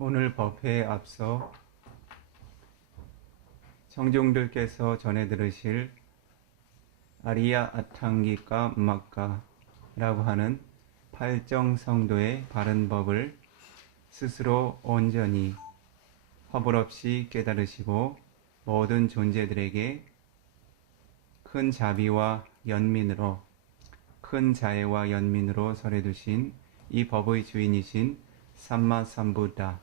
오늘 법회에 앞서 청중들께서 전해 들으실 아리야 아탕기까 막가라고 하는 팔정성도의 바른 법을 스스로 온전히 허물 없이 깨달으시고 모든 존재들에게 큰 자비와 연민으로 큰 자애와 연민으로 설해두신 이 법의 주인이신 삼마삼부다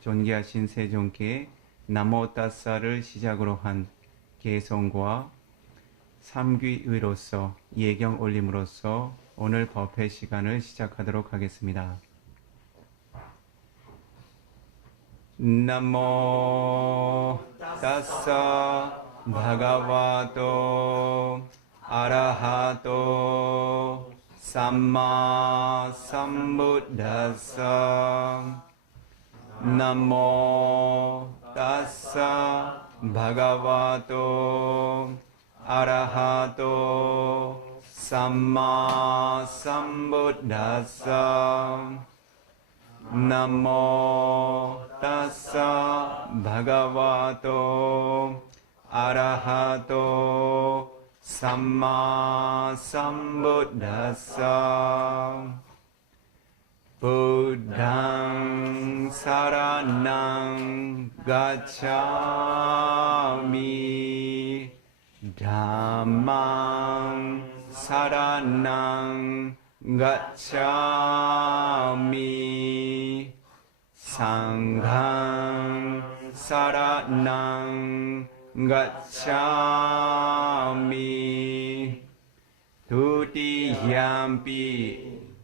존귀하신 세존께 나모따사를 시작으로 한 개송과 삼귀의로서 예경 올림으로써 오늘 법회 시간을 시작하도록 하겠습니다. 나모 따사 바가와토 아라하토 삼마 삼부ද්다사 나모 따사 바가와토 아라하토 삼마 삼부ද්다사 나모 따사 바가와토 아라하토 삼마 삼부ද්다사 부ddhaṃ 사라나ṃ 가차미 담마ṃ 사라나ṃ 가차미 상ඝං 사라나ṃ 가차미 두티얌피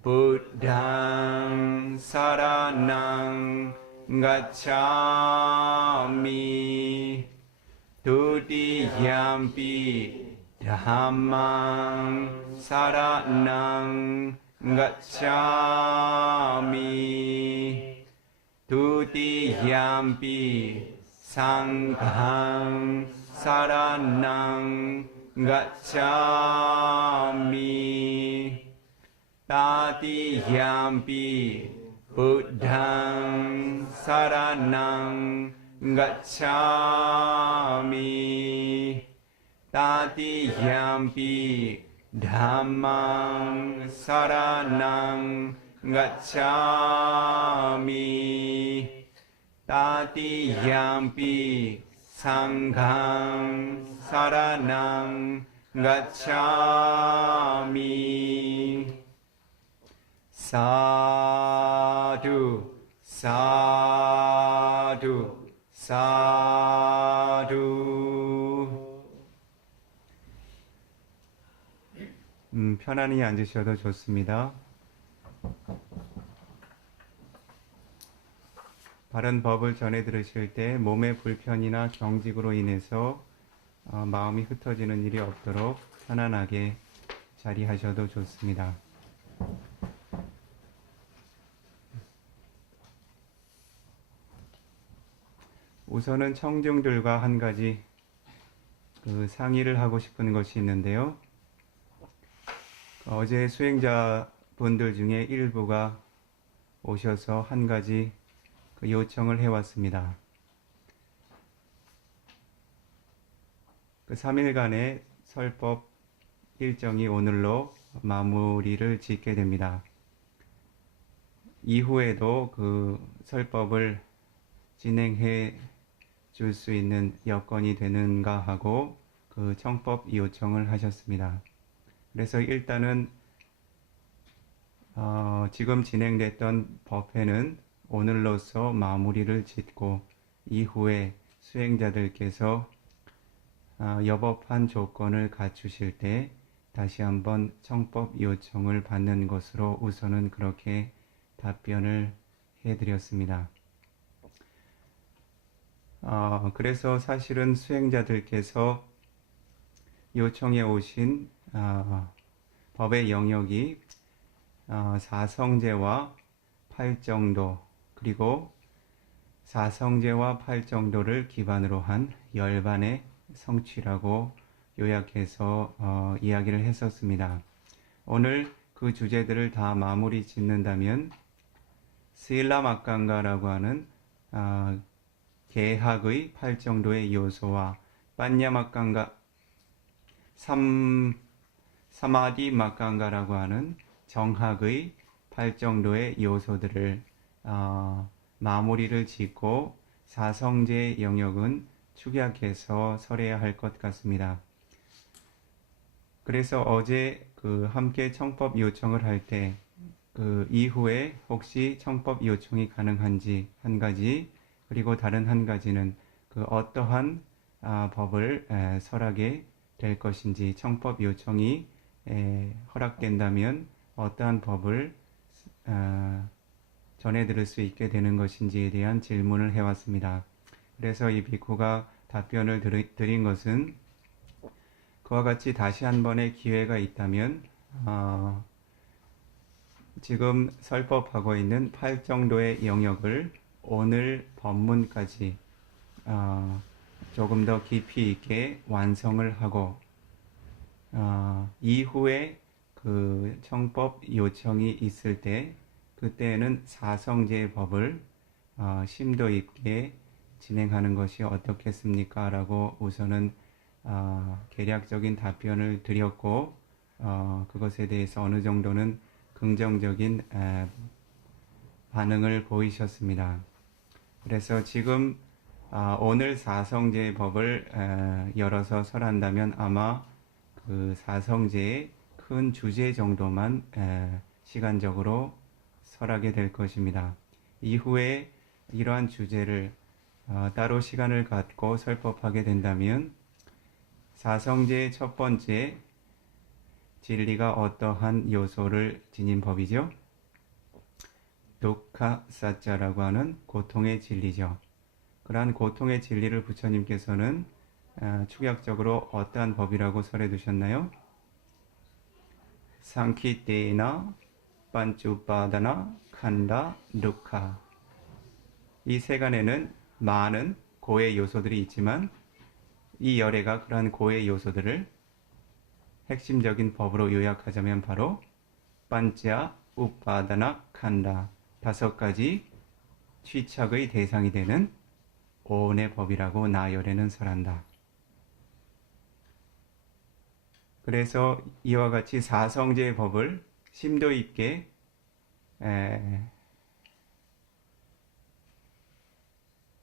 부ddhaṃ 사라나ṃ 가차미 두티얌피 담마ṃ 사라나ṃ 가차미 두티얌피 상ඝං 사라나ṃ 가차미 따티얌피 부ddhaṃ 사라나ṃ 가차미 따티얌피 담마ṃ 사라나ṃ 가차미 따티얌피 상ඝං 사라나ṃ 가차미 사두 사두 사두. 편안히 앉으셔도 좋습니다. 바른 법을 전해 들으실 때 몸의 불편이나 경직으로 인해서 마음이 흩어지는 일이 없도록 편안하게 자리하셔도 좋습니다. 우선은 청중들과 한 가지 상의를 하고 싶은 것이 있는데요. 어제 수행자분들 중에 일부가 오셔서 한 가지 요청을 해왔습니다. 3일간의 설법 일정이 오늘로 마무리를 짓게 됩니다. 이후에도 설법을 진행해 줄 수 있는 여건이 되는가 하고 청법 요청을 하셨습니다. 그래서 일단은 지금 진행됐던 법회는 오늘로서 마무리를 짓고 이후에 수행자들께서 여법한 조건을 갖추실 때 다시 한번 청법 요청을 받는 것으로 우선은 그렇게 답변을 해드렸습니다. 그래서 사실은 수행자들께서 요청해 오신 법의 영역이 사성제와 팔정도 그리고 사성제와 팔정도를 기반으로 한 열반의 성취라고 요약해서 이야기를 했었습니다. 오늘 그 주제들을 다 마무리 짓는다면 스일라막강가라고 하는 아, 계학의 8정도의 요소와 빠냐마깡가 사마디 마깡가라고 하는 정학의 8정도의 요소들을 마무리를 짓고 사성제 영역은 축약해서 설해야 할 것 같습니다. 그래서 어제 함께 청법 요청을 할 때 이후에 혹시 청법 요청이 가능한지 한 가지, 그리고 다른 한 가지는 어떠한 법을 설하게 될 것인지, 청법 요청이 허락된다면 어떠한 법을 전해 들을 수 있게 되는 것인지에 대한 질문을 해왔습니다. 그래서 이 비쿠가 답변을 드린 것은 그와 같이 다시 한 번의 기회가 있다면 지금 설법하고 있는 8정도의 영역을 오늘 법문까지 조금 더 깊이 있게 완성을 하고 이후에 그 청법 요청이 있을 때 그때는 사성제의 법을 심도 있게 진행하는 것이 어떻겠습니까? 라고 우선은 개략적인 답변을 드렸고 그것에 대해서 어느 정도는 긍정적인 반응을 보이셨습니다. 그래서 지금 오늘 사성제의 법을 열어서 설한다면 아마 그 사성제의 큰 주제 정도만 시간적으로 설하게 될 것입니다. 이후에 이러한 주제를 따로 시간을 갖고 설법하게 된다면 사성제의 첫 번째 진리가 어떠한 요소를 지닌 법이죠? 두카 사자라고 하는 고통의 진리죠. 그러한 고통의 진리를 부처님께서는 축약적으로 어떠한 법이라고 설해 두셨나요? 상키테나 판추파다나 칸다 두카. 이 세간에는 많은 고의 요소들이 있지만 이 열애가 그러한 고의 요소들을 핵심적인 법으로 요약하자면 바로 판차 우파다나 칸다, 5가지 취착의 대상이 되는 오온의 법이라고 나열에는 설한다. 그래서 이와 같이 사성제의 법을 심도 있게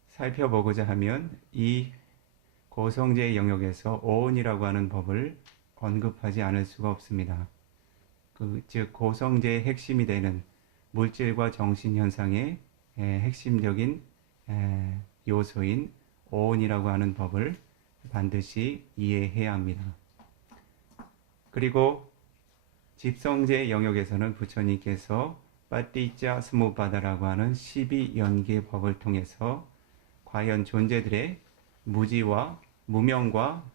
살펴보고자 하면 이 고성제의 영역에서 오온이라고 하는 법을 언급하지 않을 수가 없습니다. 즉 고성제의 핵심이 되는 물질과 정신현상의 핵심적인 요소인 오온이라고 하는 법을 반드시 이해해야 합니다. 그리고 집성제 영역에서는 부처님께서 빠띠짜 스무바다라고 하는 12연계의 법을 통해서 과연 존재들의 무지와 무명과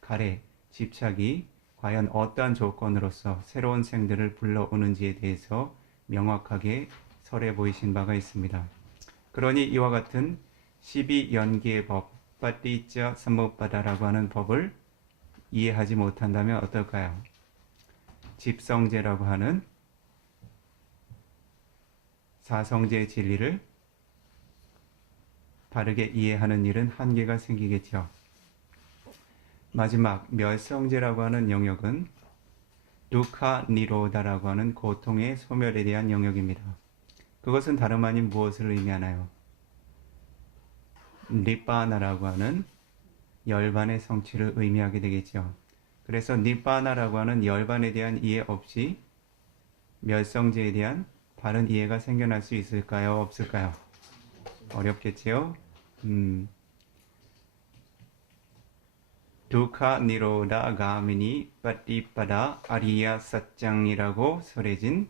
가래, 집착이 과연 어떠한 조건으로서 새로운 생들을 불러오는지에 대해서 명확하게 설해 보이신 바가 있습니다. 그러니 이와 같은 12연계의 법, 빠띠짜 스무바다라고 하는 법을 이해하지 못한다면 어떨까요? 집성제라고 하는 사성제의 진리를 바르게 이해하는 일은 한계가 생기겠죠. 마지막 멸성제라고 하는 영역은 두카 니로다라고 하는 고통의 소멸에 대한 영역입니다. 그것은 다름 아닌 무엇을 의미하나요? 니빠나라고 하는 열반의 성취를 의미하게 되겠죠. 그래서 니빠나라고 하는 열반에 대한 이해 없이 멸성제에 대한 바른 이해가 생겨날 수 있을까요? 없을까요? 어렵겠지요? 두카 니로다 가미니 빠띠빠다 아리야 사짱이라고 설해진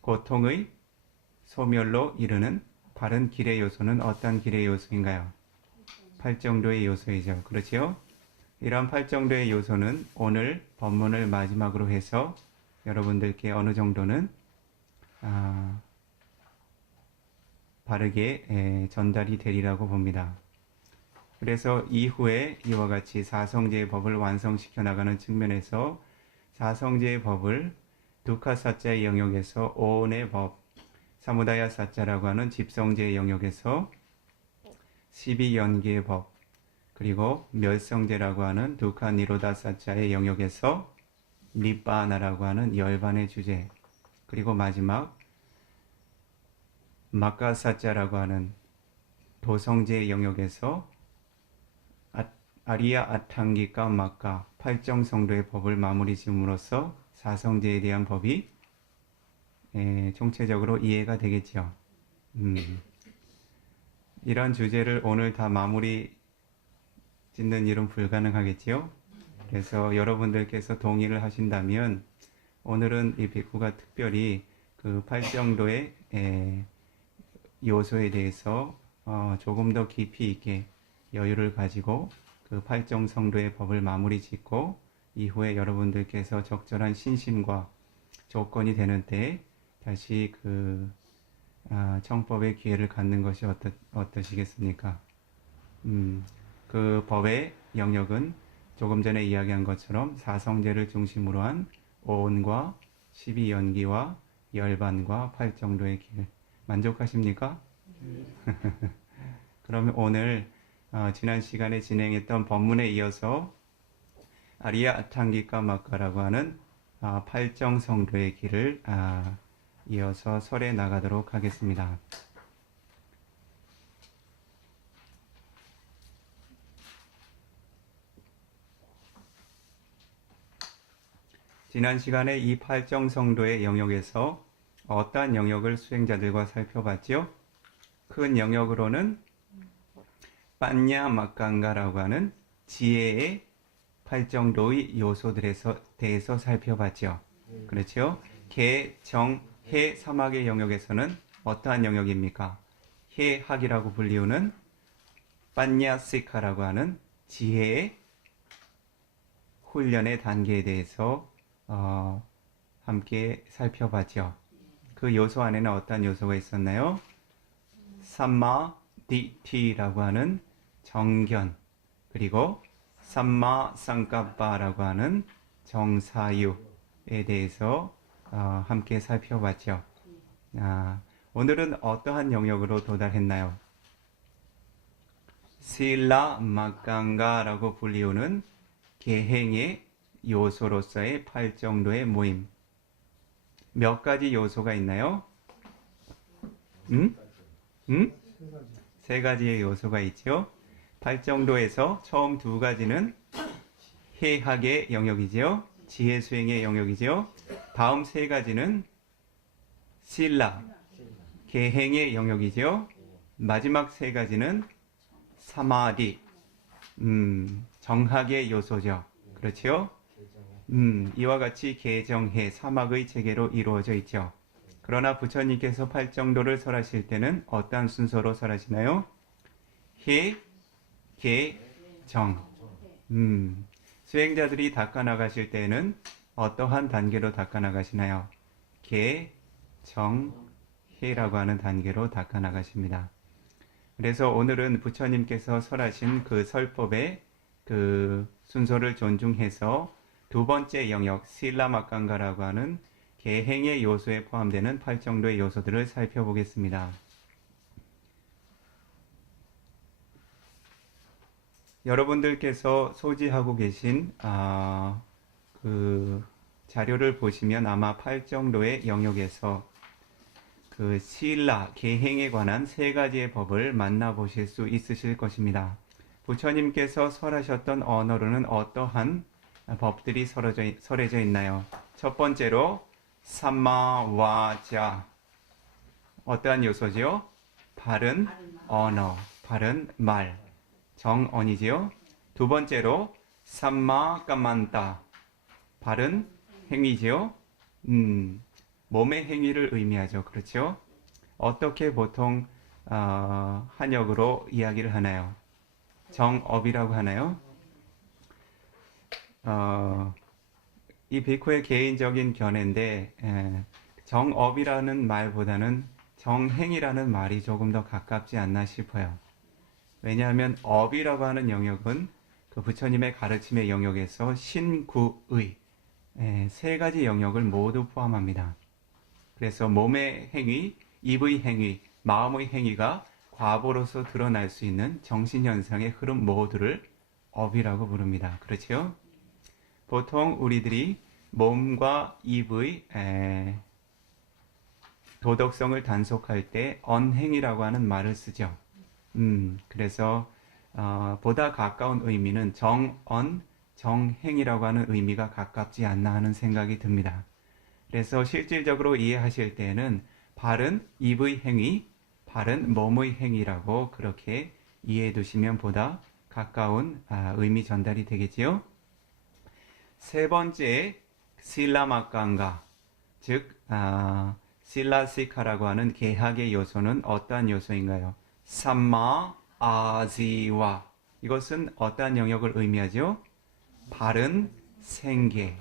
고통의 소멸로 이르는 바른 길의 요소는 어떤 길의 요소인가요? 8정도의 요소이죠. 그렇지요? 이런 8정도의 요소는 오늘 법문을 마지막으로 해서 여러분들께 어느 정도는 바르게 전달이 되리라고 봅니다. 그래서 이후에 이와 같이 사성제의 법을 완성시켜 나가는 측면에서 사성제의 법을 두카사자의 영역에서 오온의 법, 사무다야 사자라고 하는 집성제의 영역에서 12연기의 법, 그리고 멸성제라고 하는 두카 니로다 사차의 영역에서 니빠나라고 하는 열반의 주제, 그리고 마지막 마카사자라고 하는 도성제의 영역에서 아리야 아탕기카 마카 8정성도의 법을 마무리 지음으로써 사성제에 대한 법이 총체적으로 이해가 되겠죠. 이런 주제를 오늘 다 마무리 짓는 일은 불가능하겠지요. 그래서 여러분들께서 동의를 하신다면 오늘은 이 비쿠가 특별히 그 8정도의 요소에 대해서 조금 더 깊이 있게 여유를 가지고 그 8정성도의 법을 마무리 짓고 이후에 여러분들께서 적절한 신심과 조건이 되는 때 다시 그 청법의 기회를 갖는 것이 어떠시겠습니까? 그 법의 영역은 조금 전에 이야기한 것처럼 사성제를 중심으로 한 오온과 12연기와 열반과 8정도의 길. 만족하십니까? 그러면 오늘 지난 시간에 진행했던 법문에 이어서 아리야 아탕기카 마카라고 하는 8정성도의 길을 이어서 설에 나가도록 하겠습니다. 지난 시간에 이 8정성도의 영역에서 어떠한 영역을 수행자들과 살펴봤죠? 큰 영역으로는 빠냐 막강가라고 하는 지혜의 8정도의 요소들에 대해서 살펴봤죠. 그렇죠? 개, 정, 해, 사막의 영역에서는 어떠한 영역입니까? 해학이라고 불리우는 빠냐시카라고 하는 지혜의 훈련의 단계에 대해서 함께 살펴봤죠. 그 요소 안에는 어떤 요소가 있었나요? 삼마디티라고 하는 정견, 그리고 삼마상카빠라고 하는 정사유에 대해서 함께 살펴봤죠. 오늘은 어떠한 영역으로 도달했나요? 실라 마강가라고 불리우는 계행의 요소로서의 8정도의 모임. 몇 가지 요소가 있나요? 세 가지의 요소가 있죠. 8정도에서 처음 두 가지는 해학의 영역이죠. 지혜 수행의 영역이죠. 다음 세 가지는 실라, 계행의 영역이죠. 마지막 세 가지는 사마디, 정학의 요소죠. 그렇죠? 이와 같이 계정해 사막의 체계로 이루어져 있죠. 그러나 부처님께서 8정도를 설하실 때는 어떠한 순서로 설하시나요? 해, 계, 정. 수행자들이 닦아나가실 때는 어떠한 단계로 닦아나가시나요? 계, 정, 해라고 하는 단계로 닦아나가십니다. 그래서 오늘은 부처님께서 설하신 그 설법의 그 순서를 존중해서 두 번째 영역 실라마강가라고 하는 계행의 요소에 포함되는 8정도의 요소들을 살펴보겠습니다. 여러분들께서 소지하고 계신 그 자료를 보시면 아마 8정도의 영역에서 그 실라, 계행에 관한 세 가지의 법을 만나보실 수 있으실 것입니다. 부처님께서 설하셨던 언어로는 어떠한 법들이 설해져 있나요? 첫 번째로 삼마와자, 어떠한 요소지요? 바른 언어, 바른 말, 정언이지요. 두 번째로 삼마까만타, 바른 행위지요. 몸의 행위를 의미하죠. 그렇죠? 어떻게 보통 한역으로 이야기를 하나요? 정업이라고 하나요? 이 비코의 개인적인 견해인데 정업이라는 말보다는 정행이라는 말이 조금 더 가깝지 않나 싶어요. 왜냐하면 업이라고 하는 영역은 그 부처님의 가르침의 영역에서 신구의 세 가지 영역을 모두 포함합니다. 그래서 몸의 행위, 입의 행위, 마음의 행위가 과보로서 드러날 수 있는 정신현상의 흐름 모두를 업이라고 부릅니다. 그렇죠? 보통 우리들이 몸과 입의 도덕성을 단속할 때 언행이라고 하는 말을 쓰죠. 그래서 보다 가까운 의미는 정언, 정행이라고 하는 의미가 가깝지 않나 하는 생각이 듭니다. 그래서 실질적으로 이해하실 때는 바른 입의 행위, 바른 몸의 행위라고 그렇게 이해해 두시면 보다 가까운 의미 전달이 되겠지요. 세 번째, 실라마깡가, 즉 실라시카라고 하는 개학의 요소는 어떠한 요소인가요? 삼마 아지와, 이것은 어떠한 영역을 의미하죠? 바른 생계,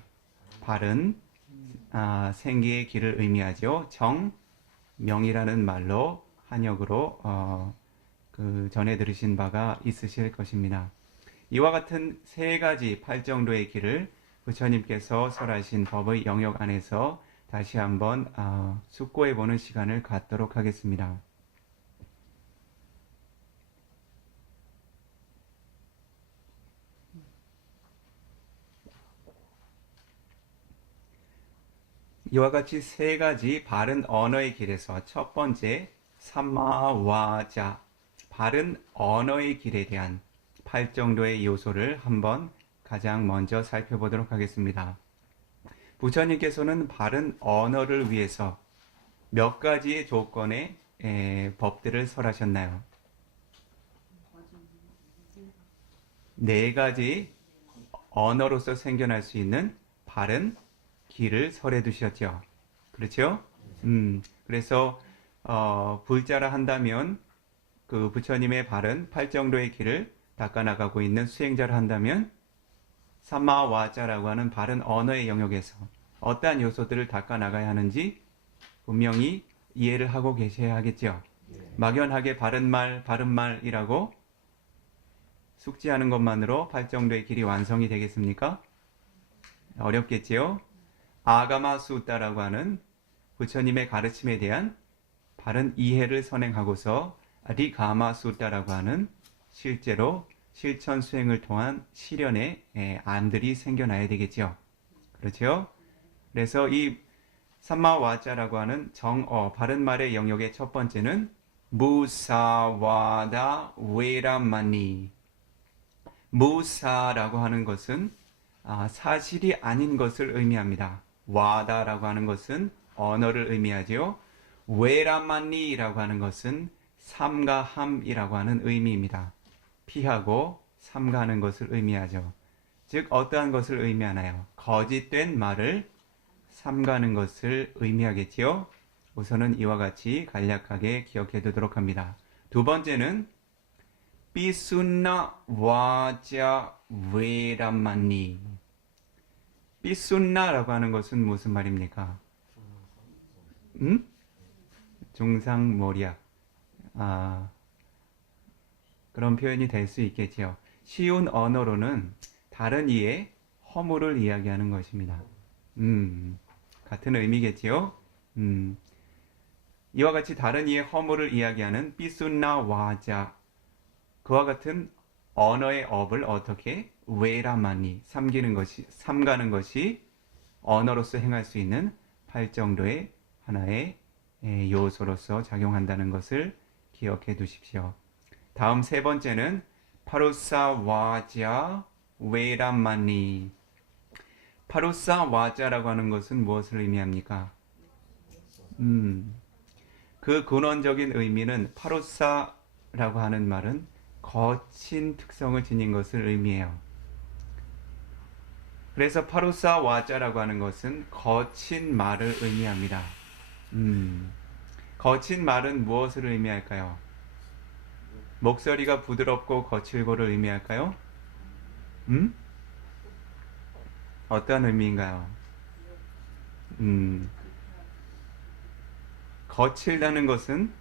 바른 생계의 길을 의미하죠. 정명이라는 말로 한역으로 전에 들으신 바가 있으실 것입니다. 이와 같은 세 가지 8정도의 길을 부처님께서 설하신 법의 영역 안에서 다시 한번 숙고해보는 시간을 갖도록 하겠습니다. 이와 같이 세 가지 바른 언어의 길에서 첫 번째 삼마와자, 바른 언어의 길에 대한 8정도의 요소를 한번 가장 먼저 살펴보도록 하겠습니다. 부처님께서는 바른 언어를 위해서 몇 가지의 조건의 법들을 설하셨나요? 네 가지 언어로서 생겨날 수 있는 바른 길을 설해 두셨죠. 그렇죠? 그래서 불자라 한다면 그 부처님의 바른 8정도의 길을 닦아나가고 있는 수행자를 한다면 삼마와자라고 하는 바른 언어의 영역에서 어떠한 요소들을 닦아나가야 하는지 분명히 이해를 하고 계셔야 하겠죠. 막연하게 바른 말이라고 숙지하는 것만으로 8정도의 길이 완성이 되겠습니까? 어렵겠지요. 아가마 수따라고 하는 부처님의 가르침에 대한 바른 이해를 선행하고서 리가마 수따라고 하는 실제로 실천 수행을 통한 실현의 안들이 생겨나야 되겠죠. 그렇죠? 그래서 이 삼마와자라고 하는 정어, 바른 말의 영역의 첫 번째는 무사와다 웨라마니. 무사라고 하는 것은 사실이 아닌 것을 의미합니다. 와다라고 하는 것은 언어를 의미하죠. 웨라마니라고 하는 것은 삼가함이라고 하는 의미입니다. 피하고 삼가하는 것을 의미하죠. 즉 어떠한 것을 의미하나요? 거짓된 말을 삼가는 것을 의미하겠지요. 우선은 이와 같이 간략하게 기억해 두도록 합니다. 두 번째는 삐순나 와자 웨라마니. 삐순나라고 하는 것은 무슨 말입니까? 중상모략. 그런 표현이 될 수 있겠지요. 쉬운 언어로는 다른 이의 허물을 이야기하는 것입니다. 같은 의미겠지요. 이와 같이 다른 이의 허물을 이야기하는 삐순나 와자, 그와 같은 언어의 업을 어떻게 웨라마니, 삼가는 것이 언어로서 행할 수 있는 8정도의 하나의 요소로서 작용한다는 것을 기억해 두십시오. 다음 세 번째는 파루사 와자 웨라마니. 파루사 와자라고 하는 것은 무엇을 의미합니까? 그 근원적인 의미는 파루사라고 하는 말은 거친 특성을 지닌 것을 의미해요. 그래서 파루사 와자라고 하는 것은 거친 말을 의미합니다. 거친 말은 무엇을 의미할까요? 목소리가 부드럽고 거칠고를 의미할까요? 어떤 의미인가요? 거칠다는 것은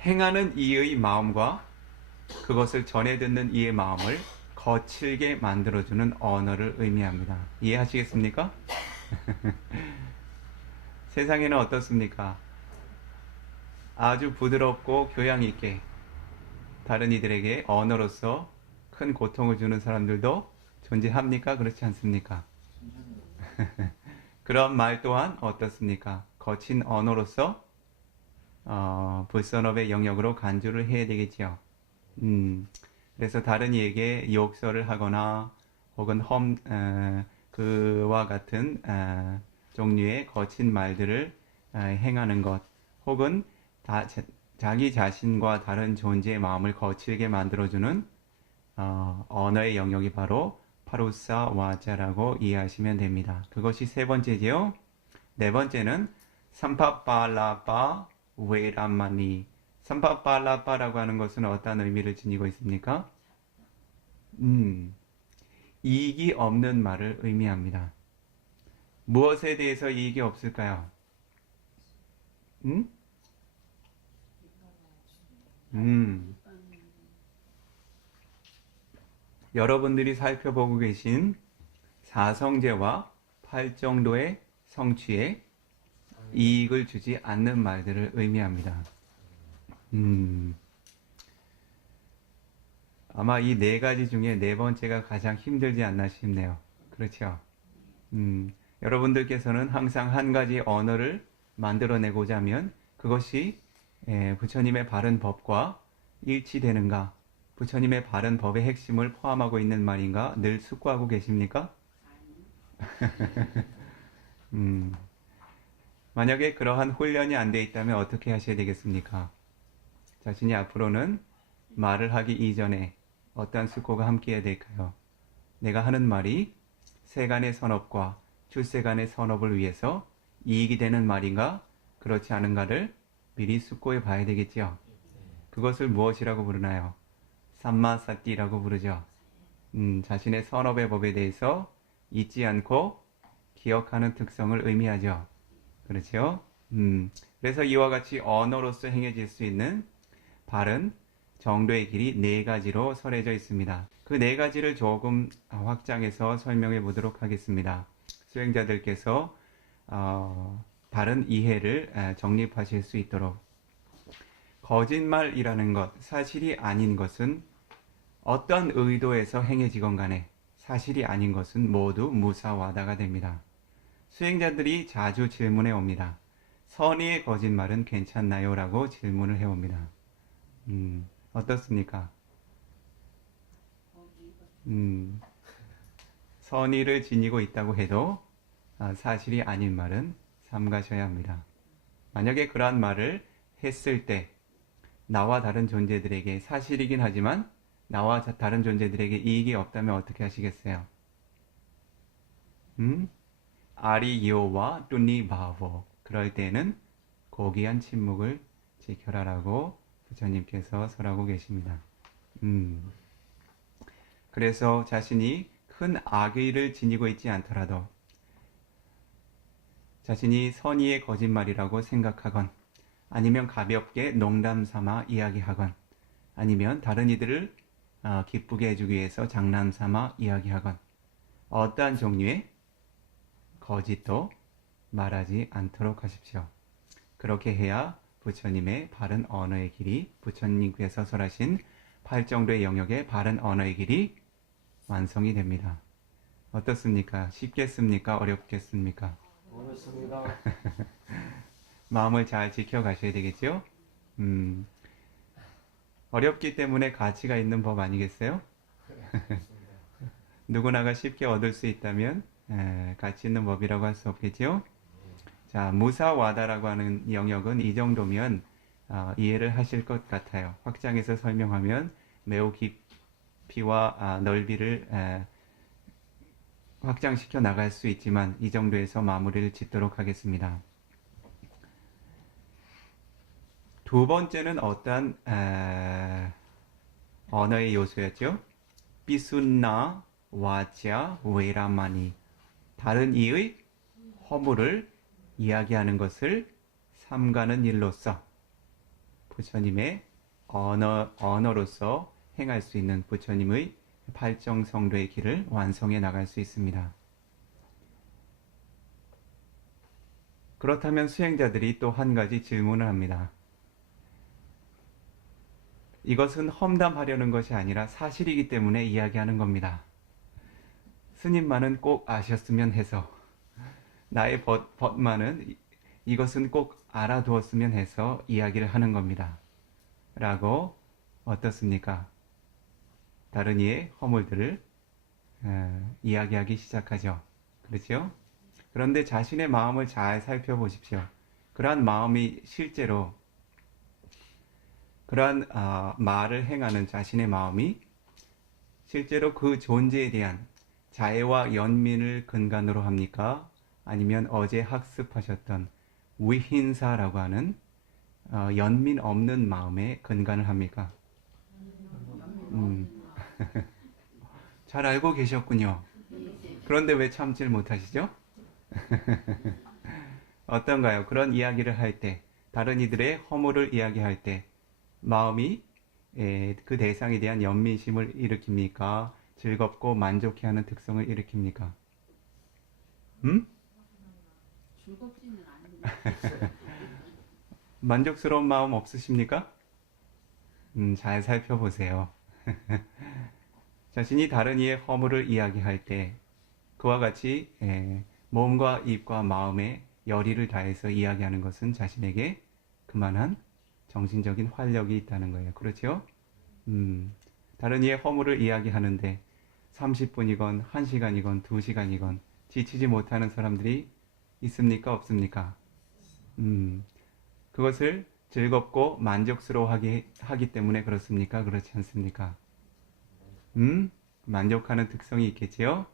행하는 이의 마음과 그것을 전해 듣는 이의 마음을 거칠게 만들어주는 언어를 의미합니다. 이해하시겠습니까? 세상에는 어떻습니까? 아주 부드럽고 교양 있게 다른 이들에게 언어로서 큰 고통을 주는 사람들도 존재합니까? 그렇지 않습니까? 그런 말 또한 어떻습니까? 거친 언어로서 불선업의 영역으로 간주를 해야 되겠지요. 음, 그래서 다른 이에게 욕설을 하거나 혹은 그와 같은 종류의 거친 말들을 행하는 것 혹은 자기 자신과 다른 존재의 마음을 거칠게 만들어주는 언어의 영역이 바로 파루사 와자라고 이해하시면 됩니다. 그것이 세 번째지요. 네 번째는 삼파팔라파 웨라마니. 삼파팔라파라고 하는 것은 어떤 의미를 지니고 있습니까? 이익이 없는 말을 의미합니다. 무엇에 대해서 이익이 없을까요? 음? 음. 여러분들이 살펴보고 계신 사성제와 팔정도의 성취에 이익을 주지 않는 말들을 의미합니다. 아마 이 네 가지 중에 네 번째가 가장 힘들지 않나 싶네요. 그렇죠? 여러분들께서는 항상 한 가지 언어를 만들어내고자 하면 그것이 부처님의 바른 법과 일치되는가, 부처님의 바른 법의 핵심을 포함하고 있는 말인가 늘 숙고하고 계십니까? 음, 만약에 그러한 훈련이 안 돼 있다면 어떻게 하셔야 되겠습니까? 자신이 앞으로는 말을 하기 이전에 어떠한 숙고가 함께 해야 될까요? 내가 하는 말이 세간의 선업과 출세간의 선업을 위해서 이익이 되는 말인가 그렇지 않은가를 미리 숙고해 봐야 되겠지요. 그것을 무엇이라고 부르나요? 삼마사띠라고 부르죠. 자신의 선업의 법에 대해서 잊지 않고 기억하는 특성을 의미하죠. 그렇죠? 그래서 이와 같이 언어로서 행해질 수 있는 바른 정도의 길이 네 가지로 설해져 있습니다. 그 네 가지를 조금 확장해서 설명해 보도록 하겠습니다. 수행자들께서 바른 이해를 정립하실 수 있도록. 거짓말이라는 것, 사실이 아닌 것은 어떤 의도에서 행해지건 간에 사실이 아닌 것은 모두 무사와다가 됩니다. 수행자들이 자주 질문해 옵니다. 선의의 거짓말은 괜찮나요? 라고 질문을 해 옵니다. 어떻습니까? 선의를 지니고 있다고 해도 사실이 아닌 말은 삼가셔야 합니다. 만약에 그러한 말을 했을 때 나와 다른 존재들에게 사실이긴 하지만 나와 다른 존재들에게 이익이 없다면 어떻게 하시겠어요? 아리요와 뚜니바보. 그럴 때는 고귀한 침묵을 지켜라라고 부처님께서 설하고 계십니다. 그래서 자신이 큰 악의를 지니고 있지 않더라도 자신이 선의의 거짓말이라고 생각하건 아니면 가볍게 농담 삼아 이야기하건 아니면 다른 이들을 기쁘게 해주기 위해서 장난 삼아 이야기하건 어떠한 종류의 거짓도 말하지 않도록 하십시오. 그렇게 해야 부처님의 바른 언어의 길이, 부처님께서 설하신 8정도의 영역의 바른 언어의 길이 완성이 됩니다. 어떻습니까? 쉽겠습니까? 어렵겠습니까? 어렵습니다. 마음을 잘 지켜가셔야 되겠죠? 어렵기 때문에 가치가 있는 법 아니겠어요? 누구나가 쉽게 얻을 수 있다면 가치 있는 법이라고 할 수 없겠죠? 자, 무사와다라고 하는 영역은 이 정도면 이해를 하실 것 같아요. 확장해서 설명하면 매우 깊이와 넓이를 확장시켜 나갈 수 있지만 이 정도에서 마무리를 짓도록 하겠습니다. 두 번째는 어떠한 언어의 요소였죠? 비순나 와자 웨라마니. 다른 이의 허물을 이야기하는 것을 삼가는 일로서 부처님의 언어로서 행할 수 있는 부처님의 팔정성도의 길을 완성해 나갈 수 있습니다. 그렇다면 수행자들이 또 한 가지 질문을 합니다. 이것은 험담하려는 것이 아니라 사실이기 때문에 이야기하는 겁니다. 스님만은 꼭 아셨으면 해서, 나의 벗만은 이것은 꼭 알아두었으면 해서 이야기를 하는 겁니다. 라고 어떻습니까? 다른 이의 허물들을 이야기하기 시작하죠. 그렇죠? 그런데 자신의 마음을 잘 살펴보십시오. 그러한 마음이 실제로 그러한 말을 행하는 자신의 마음이 실제로 그 존재에 대한 자애와 연민을 근간으로 합니까? 아니면 어제 학습하셨던 위힌사라고 하는 연민 없는 마음에 근간을 합니까? 음, 잘 알고 계셨군요. 그런데 왜 참지를 못하시죠? 어떤가요? 그런 이야기를 할 때, 다른 이들의 허물을 이야기할 때, 마음이 그 대상에 대한 연민심을 일으킵니까? 즐겁고 만족해하는 특성을 일으킵니까? 음? 즐겁지는 않은데. 만족스러운 마음 없으십니까? 잘 살펴보세요. 자신이 다른 이의 허물을 이야기할 때, 그와 같이 몸과 입과 마음에 열의를 다해서 이야기하는 것은 자신에게 그만한 정신적인 활력이 있다는 거예요. 그렇죠? 다른 이의 허물을 이야기하는데 30분이건 1시간이건 2시간이건 지치지 못하는 사람들이 있습니까? 없습니까? 그것을 즐겁고 만족스러워하기 때문에 그렇습니까? 그렇지 않습니까? 만족하는 특성이 있겠지요?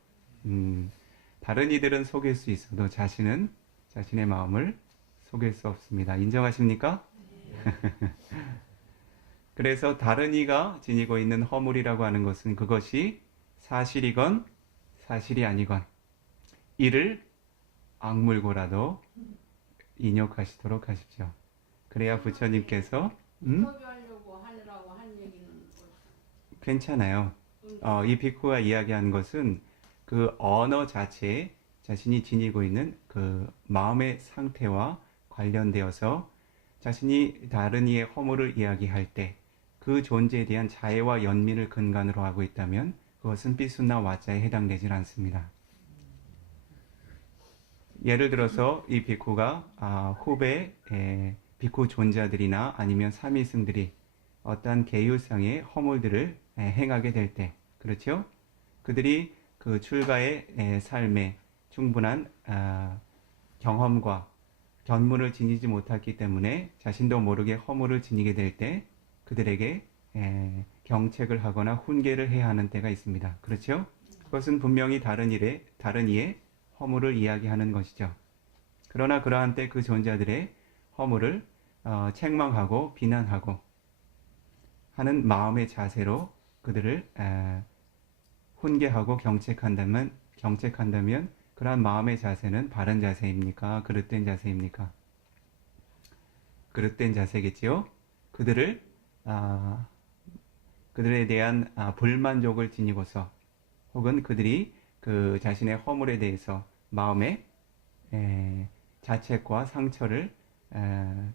다른 이들은 속일 수 있어도 자신은 자신의 마음을 속일 수 없습니다. 인정하십니까? 그래서 다른 이가 지니고 있는 허물이라고 하는 것은 그것이 사실이건 사실이 아니건 이를 악물고라도 인욕하시도록 하십시오. 그래야 부처님께서 인터뷰하려고 하느라고 한 얘기는 괜찮아요. 이 비쿠가 이야기한 것은 그 언어 자체에 자신이 지니고 있는 그 마음의 상태와 관련되어서 자신이 다른 이의 허물을 이야기할 때 그 존재에 대한 자애와 연민을 근간으로 하고 있다면 그것은 삐순나 와자에 해당되질 않습니다. 예를 들어서 이 비쿠가 후배 비쿠 존자들이나 아니면 사미승들이 어떠한 계율상의 허물들을 행하게 될 때, 그렇죠? 그들이 그 출가의 삶에 충분한 경험과 견문을 지니지 못했기 때문에 자신도 모르게 허물을 지니게 될 때 그들에게 경책을 하거나 훈계를 해야 하는 때가 있습니다. 그렇죠? 그것은 분명히 다른 이의 허물을 이야기하는 것이죠. 그러나 그러한 때 그 존재들의 허물을 책망하고 비난하고 하는 마음의 자세로 그들을 훈계하고 경책한다면 그러한 마음의 자세는 바른 자세입니까? 그릇된 자세입니까? 그릇된 자세겠지요. 그들에 대한 불만족을 지니고서 혹은 그들이 그 자신의 허물에 대해서 마음에 자책과 상처를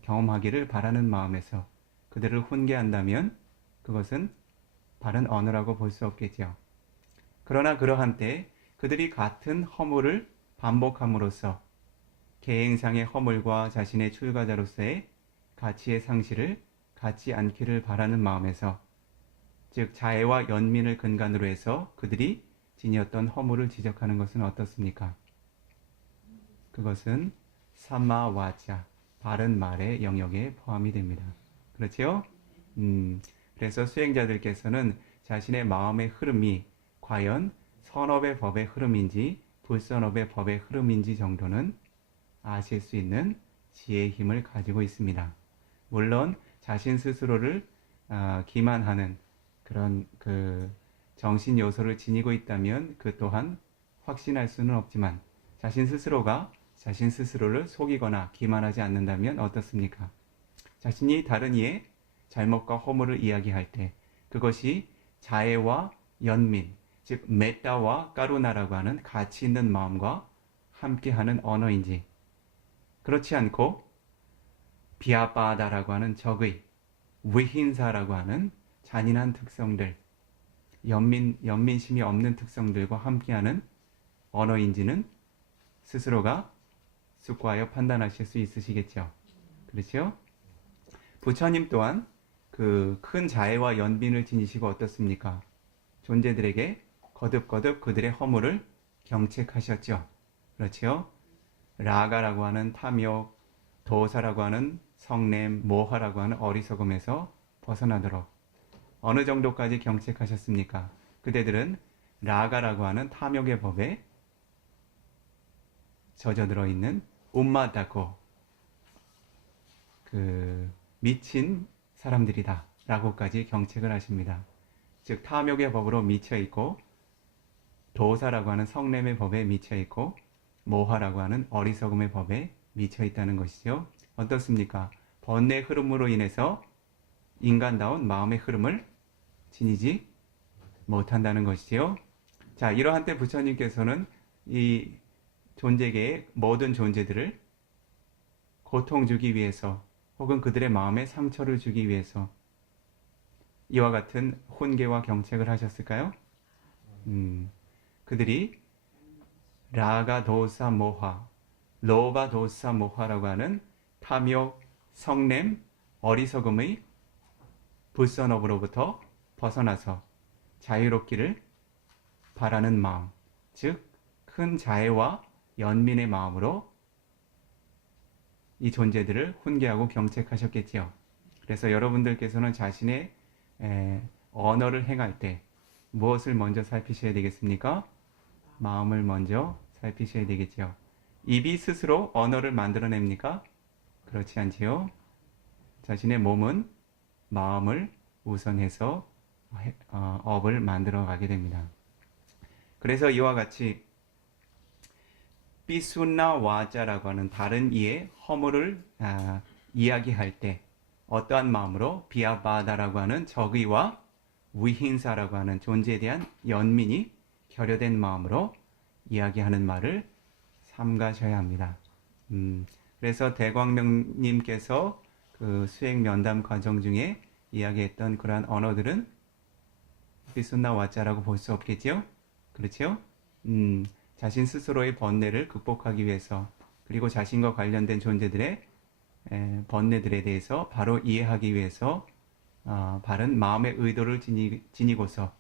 경험하기를 바라는 마음에서 그들을 훈계한다면 그것은 바른 언어라고 볼 수 없겠죠. 그러나 그러한 때 그들이 같은 허물을 반복함으로써 개행상의 허물과 자신의 출가자로서의 가치의 상실을 갖지 않기를 바라는 마음에서 즉 자애와 연민을 근간으로 해서 그들이 지녔던 허물을 지적하는 것은 어떻습니까? 그것은 삼마와자 바른 말의 영역에 포함이 됩니다. 그렇죠? 그래서 수행자들께서는 자신의 마음의 흐름이 과연 선업의 법의 흐름인지 불선업의 법의 흐름인지 정도는 아실 수 있는 지혜의 힘을 가지고 있습니다. 물론 자신 스스로를 기만하는 그런 그 정신 요소를 지니고 있다면 그 또한 확신할 수는 없지만 자신 스스로가 자신 스스로를 속이거나 기만하지 않는다면 어떻습니까? 자신이 다른 이의 잘못과 허물을 이야기할 때 그것이 자애와 연민, 즉 메타와 까루나라고 하는 가치 있는 마음과 함께하는 언어인지 그렇지 않고 비아바다라고 하는 적의 위힌사라고 하는 잔인한 특성들, 연민심이 없는 특성들과 함께하는 언어인지는 스스로가 숙고하여 판단하실 수 있으시겠죠. 그렇죠? 부처님 또한 그 큰 자애와 연민을 지니시고 어떻습니까? 존재들에게 거듭거듭 그들의 허물을 경책하셨죠. 그렇죠? 라가라고 하는 탐욕, 도사라고 하는 성냄, 모하라고 하는 어리석음에서 벗어나도록 어느 정도까지 경책하셨습니까? 그대들은 라가라고 하는 탐욕의 법에 젖어들어 있는 움마다고 그 미친 사람들이다 라고까지 경책을 하십니다. 즉 탐욕의 법으로 미쳐 있고 도사라고 하는 성냄의 법에 미쳐 있고 모하라고 하는 어리석음의 법에 미쳐 있다는 것이죠. 어떻습니까? 번뇌의 흐름으로 인해서 인간다운 마음의 흐름을 지니지 못한다는 것이지요. 자, 이러한 때 부처님께서는 이 존재계의 모든 존재들을 고통 주기 위해서 혹은 그들의 마음에 상처를 주기 위해서 이와 같은 훈계와 경책을 하셨을까요? 그들이 라가 도사 모하, 로바 도사 모하라고 하는 탐욕, 성냄, 어리석음의 불선업으로부터 벗어나서 자유롭기를 바라는 마음, 즉 큰 자애와 연민의 마음으로 이 존재들을 훈계하고 경책하셨겠지요. 그래서 여러분들께서는 자신의 언어를 행할 때 무엇을 먼저 살피셔야 되겠습니까? 마음을 먼저 살피셔야 되겠죠. 입이 스스로 언어를 만들어냅니까? 그렇지 않지요. 자신의 몸은 마음을 우선해서 업을 만들어 가게 됩니다. 그래서 이와 같이 삐순나 와자라고 하는 다른 이의 허물을 이야기할 때 어떠한 마음으로 비아바다라고 하는 적의와 위힌사라고 하는 존재에 대한 연민이 결여된 마음으로 이야기하는 말을 삼가셔야 합니다. 그래서 대광명님께서 그 수행 면담 과정 중에 이야기했던 그러한 언어들은 삐순나 와자라고 볼 수 없겠지요? 그렇죠? 자신 스스로의 번뇌를 극복하기 위해서 그리고 자신과 관련된 존재들의 번뇌들에 대해서 바로 이해하기 위해서 바른 마음의 의도를 지니고서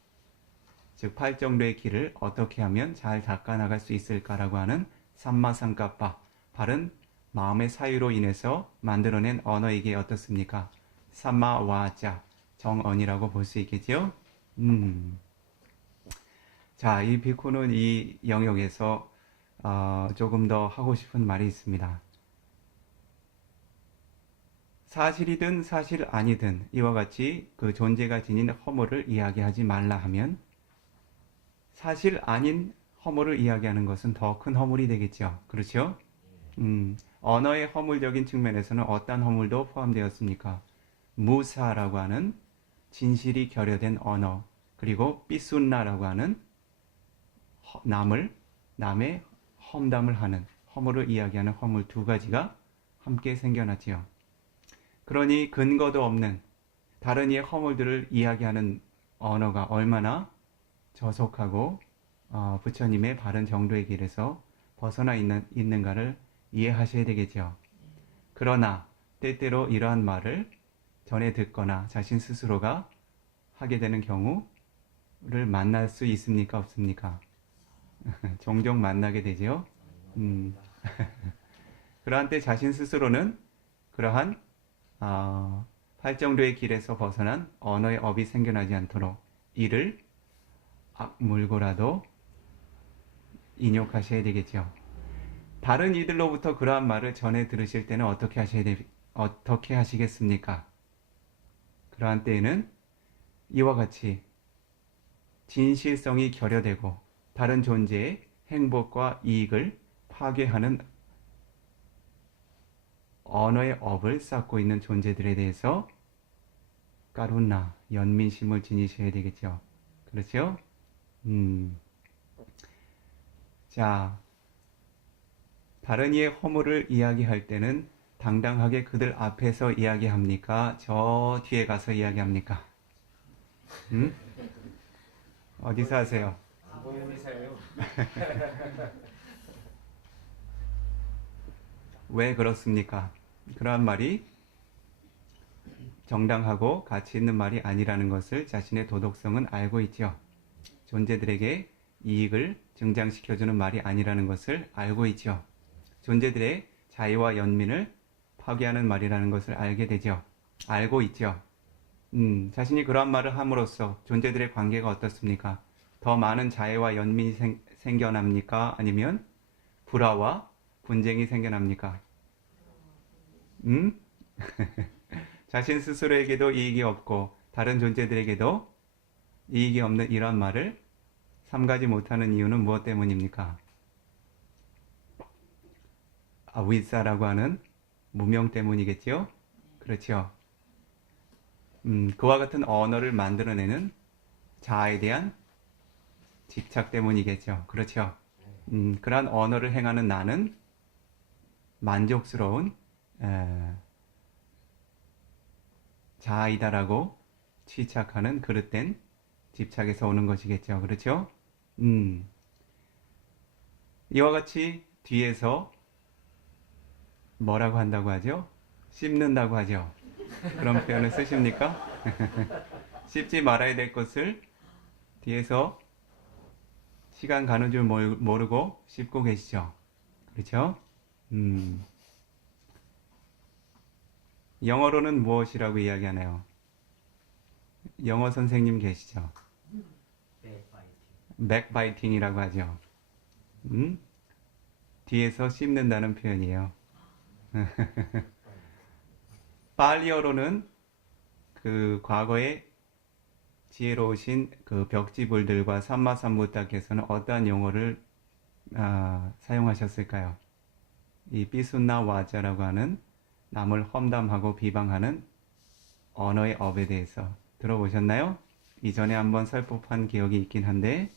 즉 팔정도의 길을 어떻게 하면 잘 닦아나갈 수 있을까라고 하는 삼마상까빠 바른 마음의 사유로 인해서 만들어낸 언어이기에 어떻습니까? 삼마와자 정언이라고 볼 수 있겠지요? 자, 이 비쿠는 이 영역에서 조금 더 하고 싶은 말이 있습니다. 사실이든 사실 아니든 이와 같이 그 존재가 지닌 허물을 이야기하지 말라 하면 사실 아닌 허물을 이야기하는 것은 더 큰 허물이 되겠죠. 그렇죠? 언어의 허물적인 측면에서는 어떤 허물도 포함되었습니까? 무사라고 하는 진실이 결여된 언어, 그리고 삐순나라고 하는 남의 험담을 하는 허물을 이야기하는 허물 두 가지가 함께 생겨났지요. 그러니 근거도 없는 다른 이의 허물들을 이야기하는 언어가 얼마나 저속하고 부처님의 바른 정도의 길에서 벗어나 있는가를 이해하셔야 되겠죠. 그러나 때때로 이러한 말을 전해 듣거나 자신 스스로가 하게 되는 경우를 만날 수 있습니까? 없습니까? 종종 만나게 되죠. 그러한 때 자신 스스로는 그러한 팔정도의 길에서 벗어난 언어의 업이 생겨나지 않도록 이를 악물고라도 인욕하셔야 되겠죠. 다른 이들로부터 그러한 말을 전해 들으실 때는 어떻게 하시겠습니까? 그러한 때에는 이와 같이 진실성이 결여되고 다른 존재의 행복과 이익을 파괴하는 언어의 업을 쌓고 있는 존재들에 대해서 까루나, 연민심을 지니셔야 되겠죠. 그렇죠? 자, 다른 이의 허물을 이야기할 때는 당당하게 그들 앞에서 이야기합니까? 저 뒤에 가서 이야기합니까? 음? 어디 사세요? 보현이 사요. 왜 그렇습니까? 그러한 말이 정당하고 가치 있는 말이 아니라는 것을 자신의 도덕성은 알고 있죠. 존재들에게 이익을 증장시켜주는 말이 아니라는 것을 알고 있죠. 존재들의 자유와 연민을 파괴하는 말이라는 것을 알게 되죠. 알고 있죠. 자신이 그러한 말을 함으로써 존재들의 관계가 어떻습니까? 더 많은 자애와 연민이 생겨납니까? 아니면 불화와 분쟁이 생겨납니까? 자신 스스로에게도 이익이 없고 다른 존재들에게도 이익이 없는 이런 말을 삼가지 못하는 이유는 무엇 때문입니까? 위사라고 하는 무명 때문이겠죠? 그렇죠. 그와 같은 언어를 만들어내는 자아에 대한 집착 때문이겠죠. 그렇죠. 그러한 언어를 행하는 나는 만족스러운 자아이다라고 취착하는 그릇된 집착에서 오는 것이겠죠. 그렇죠? 이와 같이 뒤에서 뭐라고 한다고 하죠? 씹는다고 하죠. 그런 표현을 쓰십니까? 씹지 말아야 될 것을 뒤에서 시간 가는 줄 모르고 씹고 계시죠. 그렇죠? 영어로는 무엇이라고 이야기하나요? 영어 선생님 계시죠? 백바이팅이라고 하죠. 뒤에서 씹는다는 표현이에요. 팔리어로는 그 과거에 지혜로우신 그 벽지불들과 삼마삼부타께서는 어떠한 용어를 사용하셨을까요? 이 삐순나 와자라고 하는 남을 험담하고 비방하는 언어의 업에 대해서 들어보셨나요? 이전에 한번 설법한 기억이 있긴 한데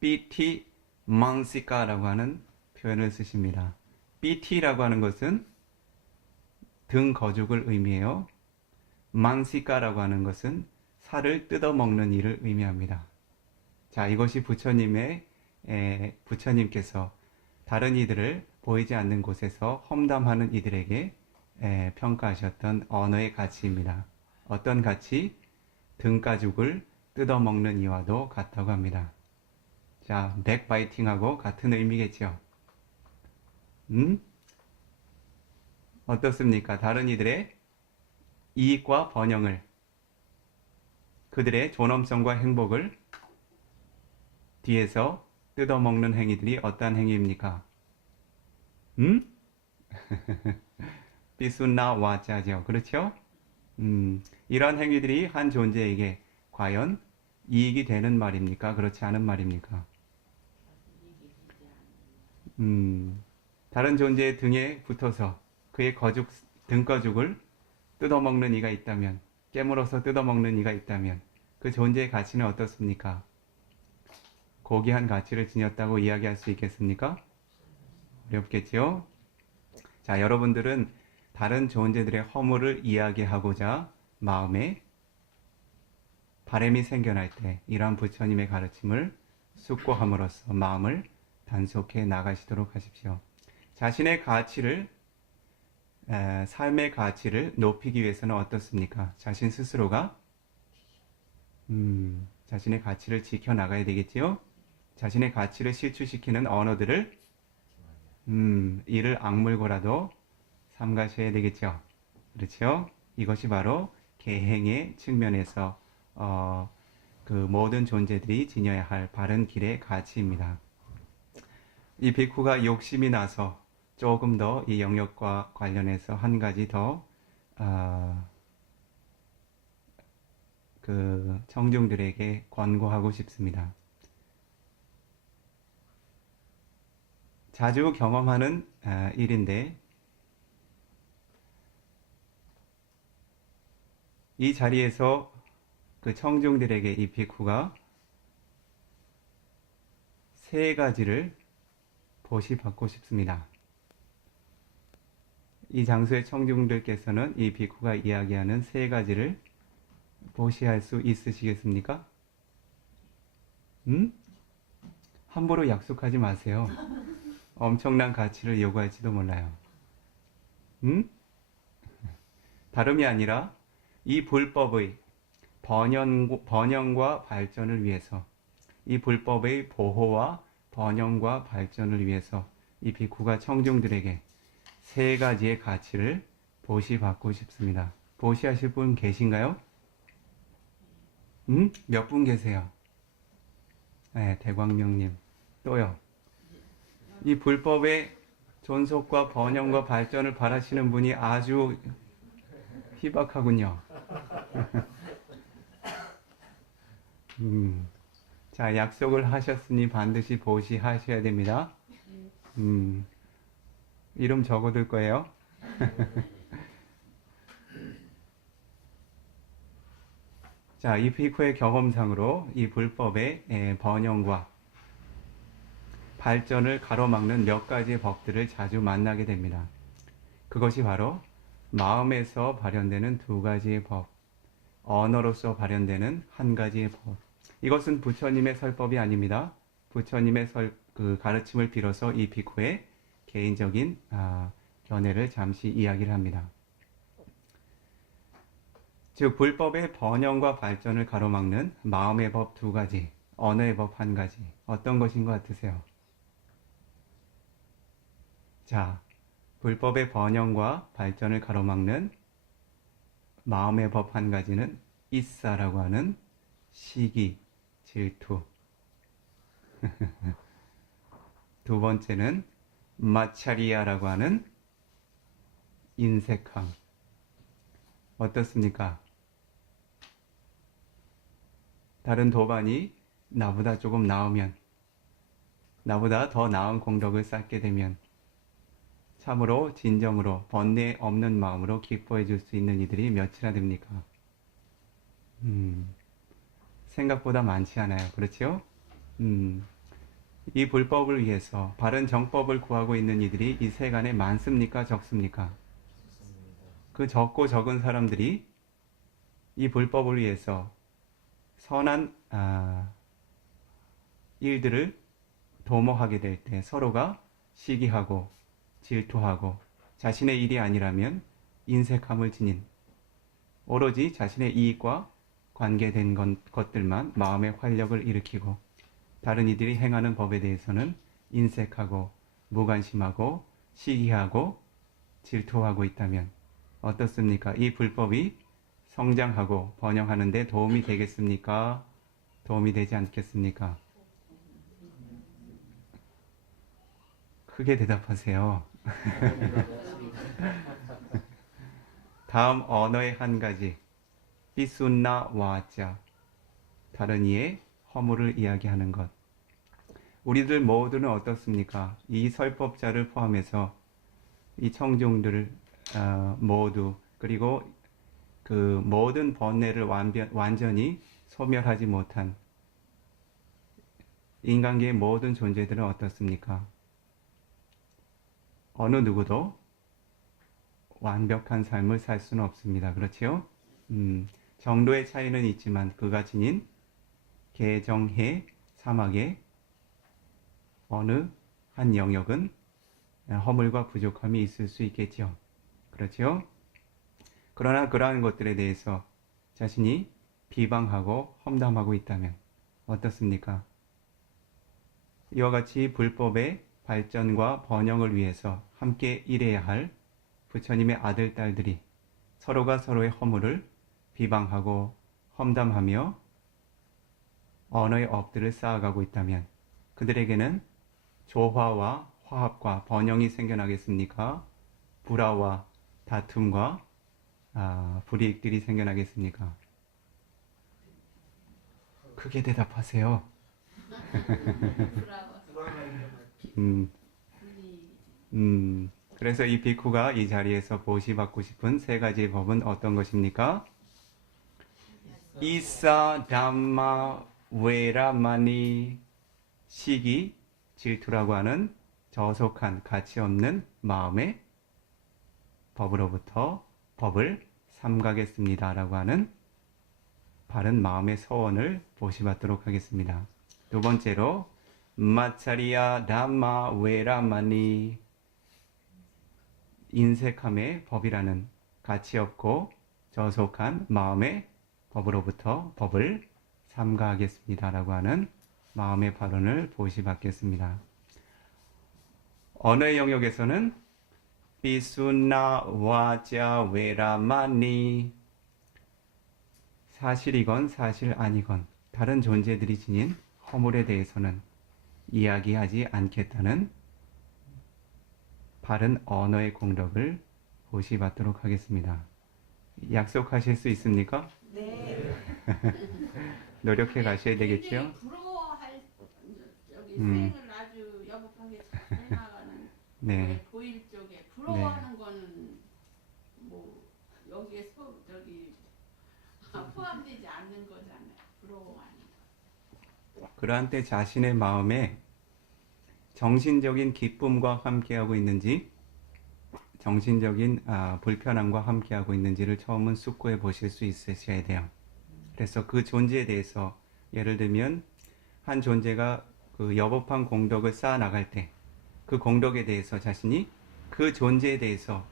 삐티 망시카라고 하는 표현을 쓰십니다. 삐티라고 하는 것은 등 거죽을 의미해요. 망시카라고 하는 것은 살을 뜯어먹는 일을 의미합니다. 자, 이것이 부처님께서 다른 이들을 보이지 않는 곳에서 험담하는 이들에게 평가하셨던 언어의 가치입니다. 어떤 가치? 등가죽을 뜯어먹는 이와도 같다고 합니다. 자, 백바이팅하고 같은 의미겠죠. 어떻습니까? 다른 이들의 이익과 번영을, 그들의 존엄성과 행복을 뒤에서 뜯어먹는 행위들이 어떠한 행위입니까? 비순나 와자죠. 그렇죠? 이러한 행위들이 한 존재에게 과연 이익이 되는 말입니까? 그렇지 않은 말입니까? 다른 존재의 등에 붙어서 그의 등가죽을 뜯어먹는 이가 있다면, 깨물어서 뜯어먹는 이가 있다면 그 존재의 가치는 어떻습니까? 고귀한 가치를 지녔다고 이야기할 수 있겠습니까? 어렵겠죠? 자, 여러분들은 다른 존재들의 허물을 이야기하고자 마음에 바램이 생겨날 때 이러한 부처님의 가르침을 숙고함으로써 마음을 단속해 나가시도록 하십시오. 자신의 가치를, 삶의 가치를 높이기 위해서는 어떻습니까? 자신 스스로가 자신의 가치를 지켜나가야 되겠지요? 자신의 가치를 실추시키는 언어들을 이를 악물고라도 삼가셔야 되겠죠. 그렇죠? 이것이 바로 계행의 측면에서 그 모든 존재들이 지녀야 할 바른 길의 가치입니다. 이 비쿠가 욕심이 나서 조금 더 이 영역과 관련해서 한 가지 더 그 청중들에게 권고하고 싶습니다. 자주 경험하는 일인데 이 자리에서 그 청중들에게 이 비쿠가 세 가지를 보시받고 싶습니다. 이 장소의 청중들께서는 이 비쿠가 이야기하는 세 가지를 보시할 수 있으시겠습니까? 함부로 약속하지 마세요. 엄청난 가치를 요구할지도 몰라요. 다름이 아니라 이 불법의 번영과 발전을 위해서, 이 불법의 보호와 번영과 발전을 위해서 이 비쿠가 청중들에게 세 가지의 가치를 보시받고 싶습니다. 보시하실 분 계신가요? 몇 분 계세요? 네, 대광명님. 또요. 이 불법의 존속과 번영과 발전을 바라시는 분이 아주 희박하군요. 자, 약속을 하셨으니 반드시 보시하셔야 됩니다. 이름 적어둘 거예요. 자, 이 비코의 경험상으로 이 불법의 번영과 발전을 가로막는 몇 가지의 법들을 자주 만나게 됩니다. 그것이 바로 마음에서 발현되는 두 가지의 법, 언어로서 발현되는 한 가지의 법. 이것은 부처님의 설법이 아닙니다. 부처님의 가르침을 빌어서 이 비코의 개인적인 견해를 잠시 이야기를 합니다. 즉 불법의 번영과 발전을 가로막는 마음의 법 두 가지, 언어의 법 한 가지, 어떤 것인 것 같으세요? 자, 불법의 번영과 발전을 가로막는 마음의 법 한 가지는 이사라고 하는 시기, 질투. 두 번째는 마차리아라고 하는 인색함. 어떻습니까? 다른 도반이 나보다 조금 나으면, 나보다 더 나은 공덕을 쌓게 되면 참으로 진정으로 번뇌 없는 마음으로 기뻐해 줄 수 있는 이들이 몇이나 됩니까? 생각보다 많지 않아요. 그렇죠? 이 불법을 위해서 바른 정법을 구하고 있는 이들이 이 세간에 많습니까? 적습니까? 그 적고 적은 사람들이 이 불법을 위해서 선한 일들을 도모하게 될 때 서로가 시기하고 질투하고 자신의 일이 아니라면 인색함을 지닌 오로지 자신의 이익과 관계된 것들만 마음의 활력을 일으키고 다른 이들이 행하는 법에 대해서는 인색하고 무관심하고 시기하고 질투하고 있다면 어떻습니까? 이 불법이 성장하고 번영하는 데 도움이 되겠습니까? 도움이 되지 않겠습니까? 크게 대답하세요. 다음 언어의 한 가지, 비순나 와자, 다른 이의 허물을 이야기하는 것. 우리들 모두는 어떻습니까? 이 설법자를 포함해서 이 청중들 모두 그리고 그 모든 번뇌를 완전히 소멸하지 못한 인간계의 모든 존재들은 어떻습니까? 어느 누구도 완벽한 삶을 살 수는 없습니다. 그렇지요? 정도의 차이는 있지만 그가 지닌 개정해 사막의 어느 한 영역은 허물과 부족함이 있을 수 있겠죠. 그렇지요? 그러나 그러한 것들에 대해서 자신이 비방하고 험담하고 있다면 어떻습니까? 이와 같이 불법의 발전과 번영을 위해서 함께 일해야 할 부처님의 아들, 딸들이 서로가 서로의 허물을 비방하고 험담하며 언어의 업들을 쌓아가고 있다면 그들에게는 조화와 화합과 번영이 생겨나겠습니까? 불화와 다툼과 불이익들이 생겨나겠습니까? 크게 대답하세요. 그래서 이 비쿠가 이 자리에서 보시받고 싶은 세 가지의 법은 어떤 것입니까? 이사, 담마, 웨라마니, 시기, 질투라고 하는 저속한 가치 없는 마음의 법으로부터 법을 삼가겠습니다 라고 하는 바른 마음의 서원을 보시받도록 하겠습니다. 두 번째로 마차리야 담마 웨라마니 인색함의 법이라는 가치 없고 저속한 마음의 법으로부터 법을 삼가하겠습니다라고 하는 마음의 발언을 보시받겠습니다. 언어의 영역에서는 비순나 와자 웨라마니 사실이건 사실 아니건 다른 존재들이 지닌 허물에 대해서는 이야기하지 않겠다는 바른 언어의 공덕을 보시받도록 하겠습니다. 약속하실 수 있습니까? 네. 노력해 가셔야 되겠죠? 굉장히 부러워할 수행을 아주 여복하게 잘 나가는 네. 보일 쪽에 부러워하는 거는 뭐 여기에 포함되지 않는 거잖아요. 부러워하는 거. 그러한 때 자신의 마음에 정신적인 기쁨과 함께하고 있는지 정신적인 불편함과 함께하고 있는지를 처음은 숙고해 보실 수 있으셔야 돼요. 그래서 그 존재에 대해서 예를 들면 한 존재가 그 여법한 공덕을 쌓아 나갈 때 그 공덕에 대해서 자신이 그 존재에 대해서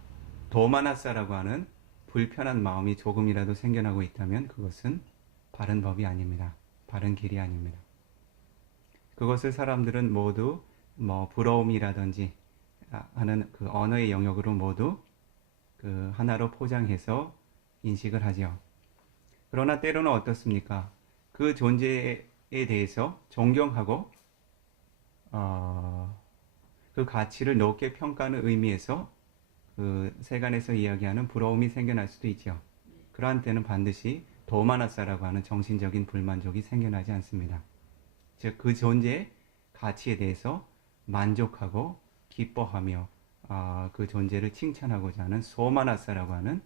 도마나사라고 하는 불편한 마음이 조금이라도 생겨나고 있다면 그것은 바른 법이 아닙니다. 바른 길이 아닙니다. 그것을 사람들은 모두 부러움이라든지 하는 그 언어의 영역으로 모두 그 하나로 포장해서 인식을 하죠. 그러나 때로는 어떻습니까? 그 존재에 대해서 존경하고 그 가치를 높게 평가하는 의미에서 그 세간에서 이야기하는 부러움이 생겨날 수도 있죠. 그러한 때는 반드시 도마나사라고 하는 정신적인 불만족이 생겨나지 않습니다. 즉 그 존재의 가치에 대해서 만족하고 기뻐하며 그 존재를 칭찬하고자 하는 소마나사라고 하는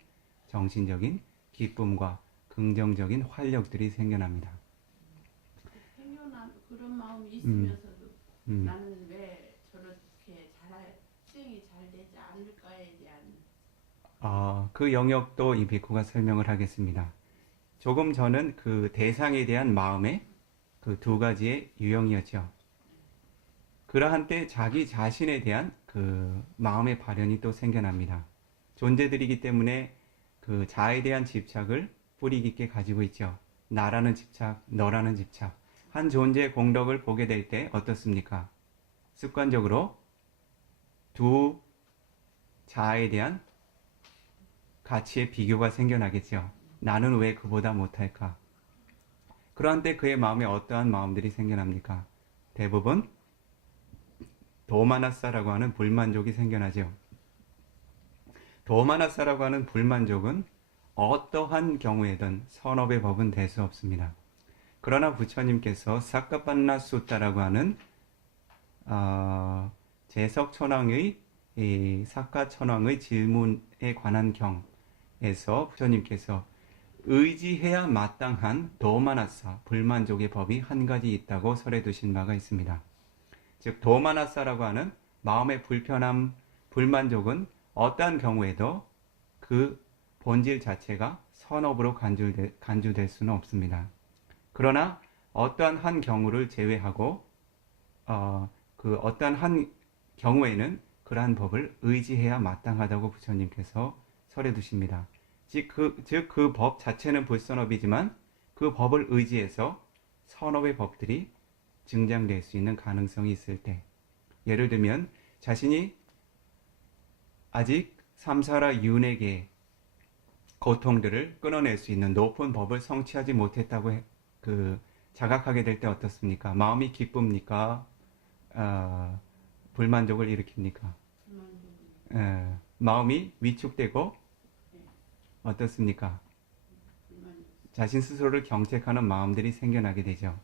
정신적인 기쁨과 긍정적인 활력들이 생겨납니다. 생겨난 그런 마음이 있으면서도 나는 왜 저렇게 수행이 잘 되지 않을까에 대한 그 영역도 이 비쿠가 설명을 하겠습니다. 조금 전은 그 대상에 대한 마음의 그 두 가지의 유형이었죠. 그러한 때 자기 자신에 대한 그 마음의 발현이 또 생겨납니다. 존재들이기 때문에 그 자에 대한 집착을 뿌리 깊게 가지고 있죠. 나라는 집착, 너라는 집착. 한 존재의 공덕을 보게 될 때 어떻습니까? 습관적으로 두 자에 대한 가치의 비교가 생겨나겠죠. 나는 왜 그보다 못할까? 그러한 때 그의 마음에 어떠한 마음들이 생겨납니까? 대부분 도마나사라고 하는 불만족이 생겨나죠. 도마나사라고 하는 불만족은 어떠한 경우에든 선업의 법은 될 수 없습니다. 그러나 부처님께서 사카판나 수타라고 하는 제석천왕의 사카천왕의 질문에 관한 경에서 부처님께서 의지해야 마땅한 도마나사, 불만족의 법이 한 가지 있다고 설해 두신 바가 있습니다. 즉 도마나사라고 하는 마음의 불편함, 불만족은 어떠한 경우에도 그 본질 자체가 선업으로 간주될 수는 없습니다. 그러나 어떠한 한 경우를 제외하고 그 어떠한 한 경우에는 그러한 법을 의지해야 마땅하다고 부처님께서 설해 두십니다. 즉 그 법 자체는 불선업이지만 그 법을 의지해서 선업의 법들이 증장될 수 있는 가능성이 있을 때, 예를 들면 자신이 아직 삼사라 윤회계의 고통들을 끊어낼 수 있는 높은 법을 성취하지 못했다고 자각하게 될 때 어떻습니까? 마음이 기쁩니까? 불만족을 일으킵니까? 마음이 위축되고 어떻습니까? 자신 스스로를 경책하는 마음들이 생겨나게 되죠.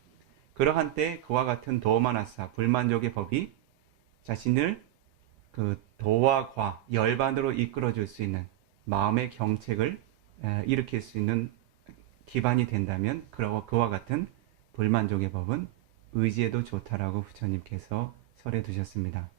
그러한 때 그와 같은 도마나사, 불만족의 법이 자신을 그 도와 과, 열반으로 이끌어줄 수 있는 마음의 경책을 일으킬 수 있는 기반이 된다면 그와 같은 불만족의 법은 의지에도 좋다라고 부처님께서 설해 두셨습니다.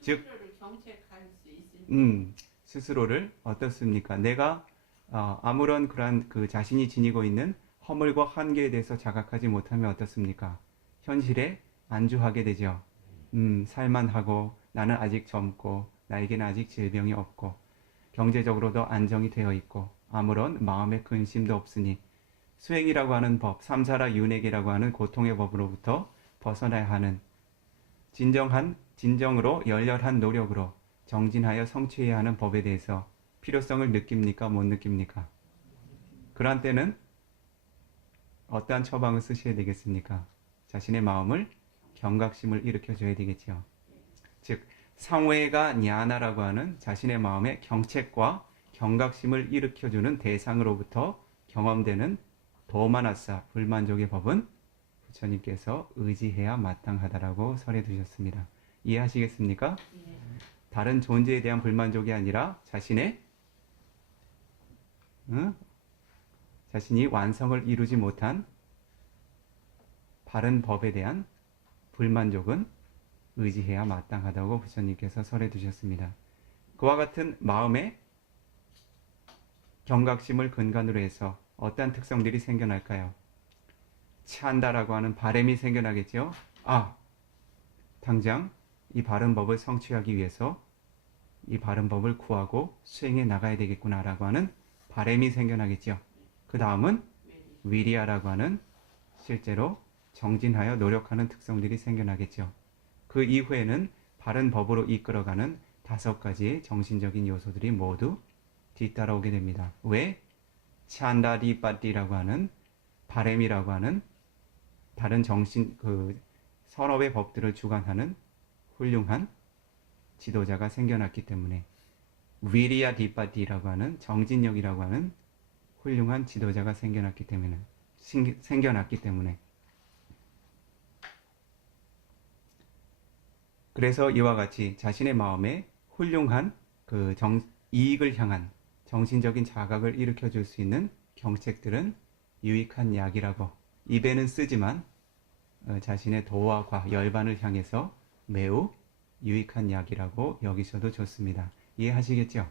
즉, 스스로를 경책할 수 있으니 스스로를 어떻습니까? 내가 아무런 그러한 그 자신이 지니고 있는 허물과 한계에 대해서 자각하지 못하면 어떻습니까? 현실에 안주하게 되죠. 살만하고 나는 아직 젊고 나에게는 아직 질병이 없고 경제적으로도 안정이 되어 있고 아무런 마음의 근심도 없으니 수행이라고 하는 법, 삼사라 윤회계라고 하는 고통의 법으로부터 벗어나야 하는 진정으로 열렬한 노력으로 정진하여 성취해야 하는 법에 대해서 필요성을 느낍니까? 못 느낍니까? 그러한 때는 어떠한 처방을 쓰셔야 되겠습니까? 자신의 마음을 경각심을 일으켜줘야 되겠죠. 즉 상회가 냐나라고 하는 자신의 마음의 경책과 경각심을 일으켜주는 대상으로부터 경험되는 도마나사 불만족의 법은 부처님께서 의지해야 마땅하다라고 설해 두셨습니다. 이해하시겠습니까? 예. 다른 존재에 대한 불만족이 아니라 자신이 완성을 이루지 못한 바른 법에 대한 불만족은 의지해야 마땅하다고 부처님께서 설해 두셨습니다. 그와 같은 마음의 경각심을 근간으로 해서 어떠한 특성들이 생겨날까요? 찬다라고 하는 바람이 생겨나겠죠. 당장 이 바른 법을 성취하기 위해서 이 바른 법을 구하고 수행해 나가야 되겠구나라고 하는 바람이 생겨나겠죠. 그 다음은 위리아라고 하는 실제로 정진하여 노력하는 특성들이 생겨나겠죠. 그 이후에는 바른 법으로 이끌어가는 5가지의 정신적인 요소들이 모두 뒤따라오게 됩니다. 왜? 찬다리빠띠라고 하는 바램이라고 하는 다른 선업의 법들을 주관하는 훌륭한 지도자가 생겨났기 때문에 위리아 디빠띠라고 하는 정진력이라고 하는 훌륭한 지도자가 생겨났기 때문에 그래서 이와 같이 자신의 마음에 훌륭한 이익을 향한 정신적인 자각을 일으켜 줄 수 있는 경책들은 유익한 약이라고 입에는 쓰지만 자신의 도화과 열반을 향해서 매우 유익한 약이라고 여기셔도 좋습니다. 이해하시겠죠?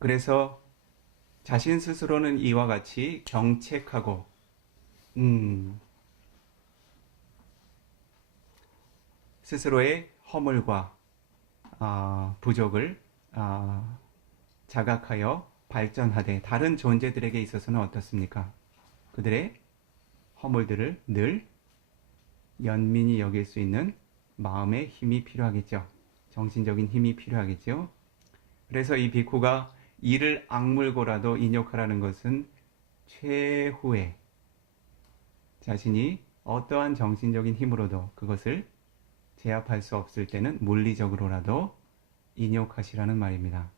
그래서 자신 스스로는 이와 같이 경책하고 스스로의 허물과 부족을 자각하여 발전하되 다른 존재들에게 있어서는 어떻습니까? 그들의 허물들을 늘 연민히 여길 수 있는 마음의 힘이 필요하겠죠. 정신적인 힘이 필요하겠죠. 그래서 이 비쿠가 이를 악물고라도 인욕하라는 것은 최후의 자신이 어떠한 정신적인 힘으로도 그것을 제압할 수 없을 때는 물리적으로라도 인욕하시라는 말입니다.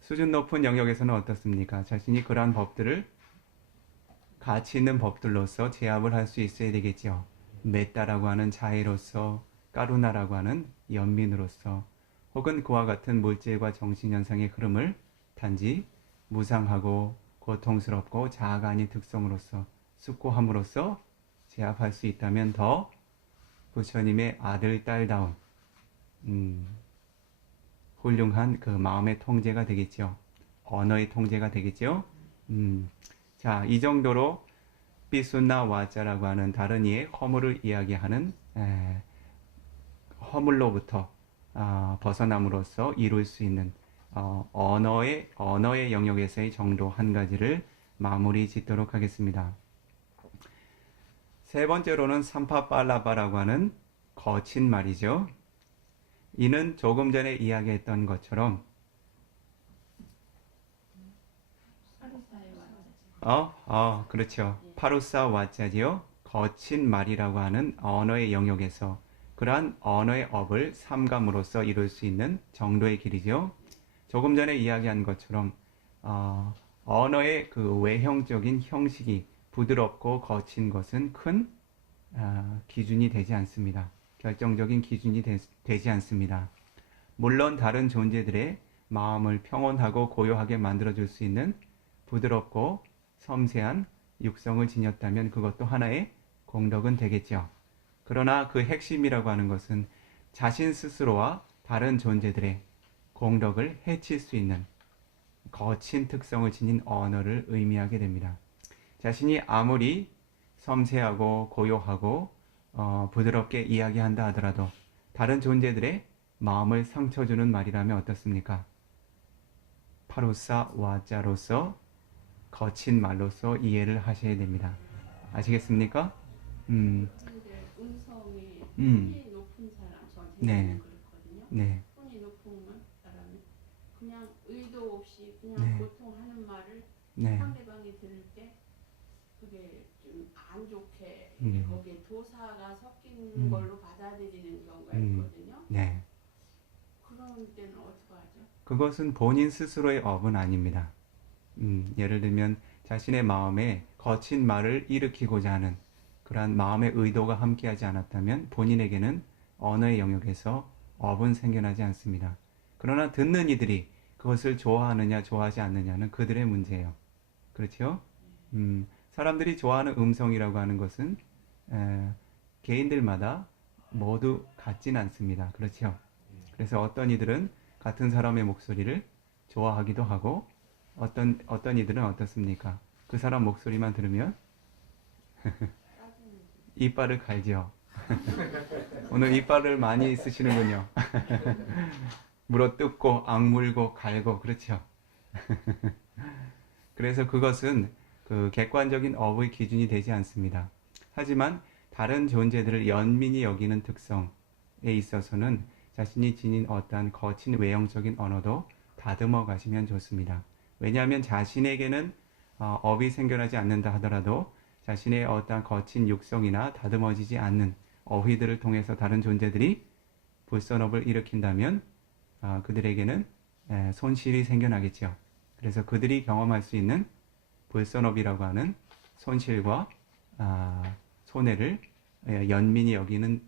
수준 높은 영역에서는 어떻습니까? 자신이 그러한 법들을 가치 있는 법들로서 제압을 할 수 있어야 되겠죠. 메따라고 하는 자애로서, 까루나라고 하는 연민으로서, 혹은 그와 같은 물질과 정신현상의 흐름을 단지 무상하고 고통스럽고 자아가 아닌 특성으로서 숙고함으로써 제압할 수 있다면 더 부처님의 아들, 딸다운 훌륭한 그 마음의 통제가 되겠죠. 언어의 통제가 되겠죠. 자, 이 정도로 삐순나 와자라고 하는 다른 이의 허물을 이야기하는 허물로부터 벗어남으로써 이룰 수 있는 언어의 영역에서의 정도 한 가지를 마무리 짓도록 하겠습니다. 세 번째로는 삼파빨라바라고 하는 거친 말이죠. 이는 조금 전에 이야기했던 것처럼 그렇죠. 파루사 와자지요. 거친 말이라고 하는 언어의 영역에서 그러한 언어의 업을 삼감으로써 이룰 수 있는 정도의 길이죠. 조금 전에 이야기한 것처럼 언어의 그 외형적인 형식이 부드럽고 거친 것은 큰 기준이 되지 않습니다. 결정적인 기준이 되지 않습니다. 물론 다른 존재들의 마음을 평온하고 고요하게 만들어줄 수 있는 부드럽고 섬세한 육성을 지녔다면 그것도 하나의 공덕은 되겠죠. 그러나 그 핵심이라고 하는 것은 자신 스스로와 다른 존재들의 공덕을 해칠 수 있는 거친 특성을 지닌 언어를 의미하게 됩니다. 자신이 아무리 섬세하고 고요하고 부드럽게 이야기한다 하더라도 다른 존재들의 마음을 상처 주는 말이라면 어떻습니까? 파루사 와자로서 거친 말로서 이해를 하셔야 됩니다. 아시겠습니까? 근데 음성이 음. 톤이 높은 사람, 저한테 네. 그렇거든요. 네. 톤이 높은 사람은 그냥 의도 없이 그냥 네. 보통 하는 말을 네. 상대방이 들을 때 그게 좀 안 좋게 거기에 도사가 섞인 걸로 받아들이는 경우가 있거든요. 네. 그런 때는 어떻게 하죠? 그것은 본인 스스로의 업은 아닙니다. 예를 들면 자신의 마음에 거친 말을 일으키고자 하는 그러한 마음의 의도가 함께하지 않았다면 본인에게는 언어의 영역에서 업은 생겨나지 않습니다. 그러나 듣는 이들이 그것을 좋아하느냐 좋아하지 않느냐는 그들의 문제예요. 그렇죠? 사람들이 좋아하는 음성이라고 하는 것은 개인들마다 모두 같진 않습니다. 그렇죠? 그래서 어떤 이들은 같은 사람의 목소리를 좋아하기도 하고 어떤 이들은 어떻습니까? 그 사람 목소리만 들으면 이빨을 갈죠. 오늘 이빨을 많이 쓰시는군요. 물어뜯고 악물고 갈고 그렇죠. 그래서 그것은 그 객관적인 업의 기준이 되지 않습니다. 하지만 다른 존재들을 연민히 여기는 특성에 있어서는 자신이 지닌 어떠한 거친 외형적인 언어도 다듬어 가시면 좋습니다. 왜냐하면 자신에게는 업이 생겨나지 않는다 하더라도 자신의 어떠한 거친 육성이나 다듬어지지 않는 어휘들을 통해서 다른 존재들이 불선업을 일으킨다면 그들에게는 손실이 생겨나겠죠. 그래서 그들이 경험할 수 있는 불선업이라고 하는 손실과 손해를 연민히 여기는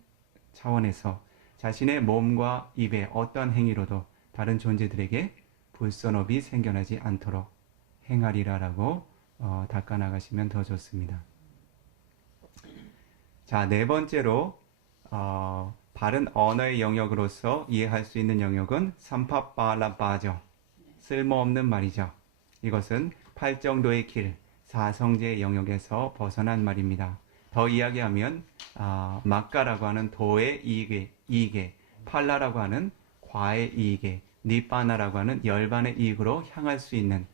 차원에서 자신의 몸과 입의 어떠한 행위로도 다른 존재들에게 불선업이 생겨나지 않도록 행하리라라고 닦아나가시면 더 좋습니다. 자, 네 번째로 바른 언어의 영역으로서 이해할 수 있는 영역은 삼파빠라빠죠. 쓸모없는 말이죠. 이것은 팔정도의 길, 사성제의 영역에서 벗어난 말입니다. 더 이야기하면 막가라고 하는 도의 이익에, 팔라라고 하는 과의 이익에, 니빠나라고 하는 열반의 이익으로 향할 수 있는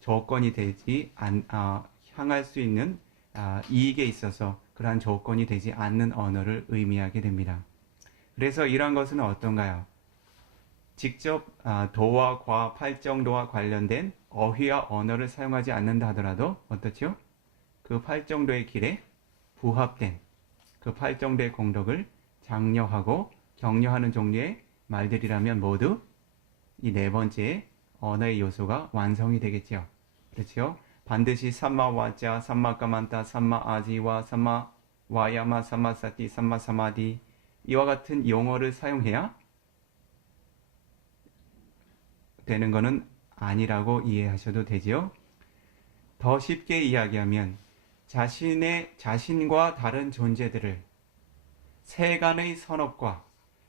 조건이 되지 향할 수 있는 이익에 있어서 그러한 조건이 되지 않는 언어를 의미하게 됩니다. 그래서 이러한 것은 어떤가요? 직접 도와 과, 팔정도와 관련된 어휘와 언어를 사용하지 않는다 하더라도 어떻죠? 그 팔정도의 길에 부합된 그 팔정도의 공덕을 장려하고 격려하는 종류의 말들이라면 모두 이 네 번째 언어의 요소가 완성이 되겠죠. 그렇죠? 반드시 삼마와자, 삼마까만타, 삼마아지와 삼마와야마, 삼마사티, 삼마사마디 이와 같은 용어를 사용해야 되는 것은 아니라고 이해하셔도 되지요. 더 쉽게 이야기하면 자신과 다른 존재들을 세간의 선업과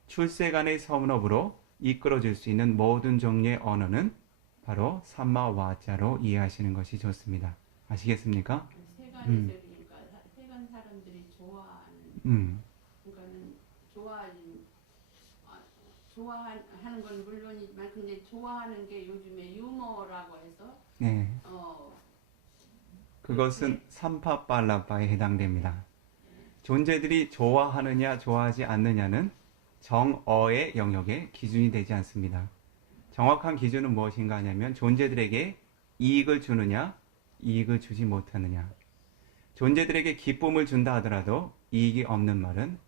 출세간의 선업으로 이끌어줄 수 있는 모든 종류의 언어는 바로 삼마와자로 이해하시는 것이 좋습니다. 아시겠습니까? 세간에서 그러니까 세간 사람들이 좋아하는 그러니까는 좋아하는 건 물론이지만 근데 좋아하는 게 요즘에 유머라고 해서 네. 그것은 삼파빨라파에 해당됩니다. 존재들이 좋아하느냐 좋아하지 않느냐는 정어의 영역에 기준이 되지 않습니다. 정확한 기준은 무엇인가 하냐면 존재들에게 이익을 주느냐 이익을 주지 못하느냐. 존재들에게 기쁨을 준다 하더라도 이익이 없는 말은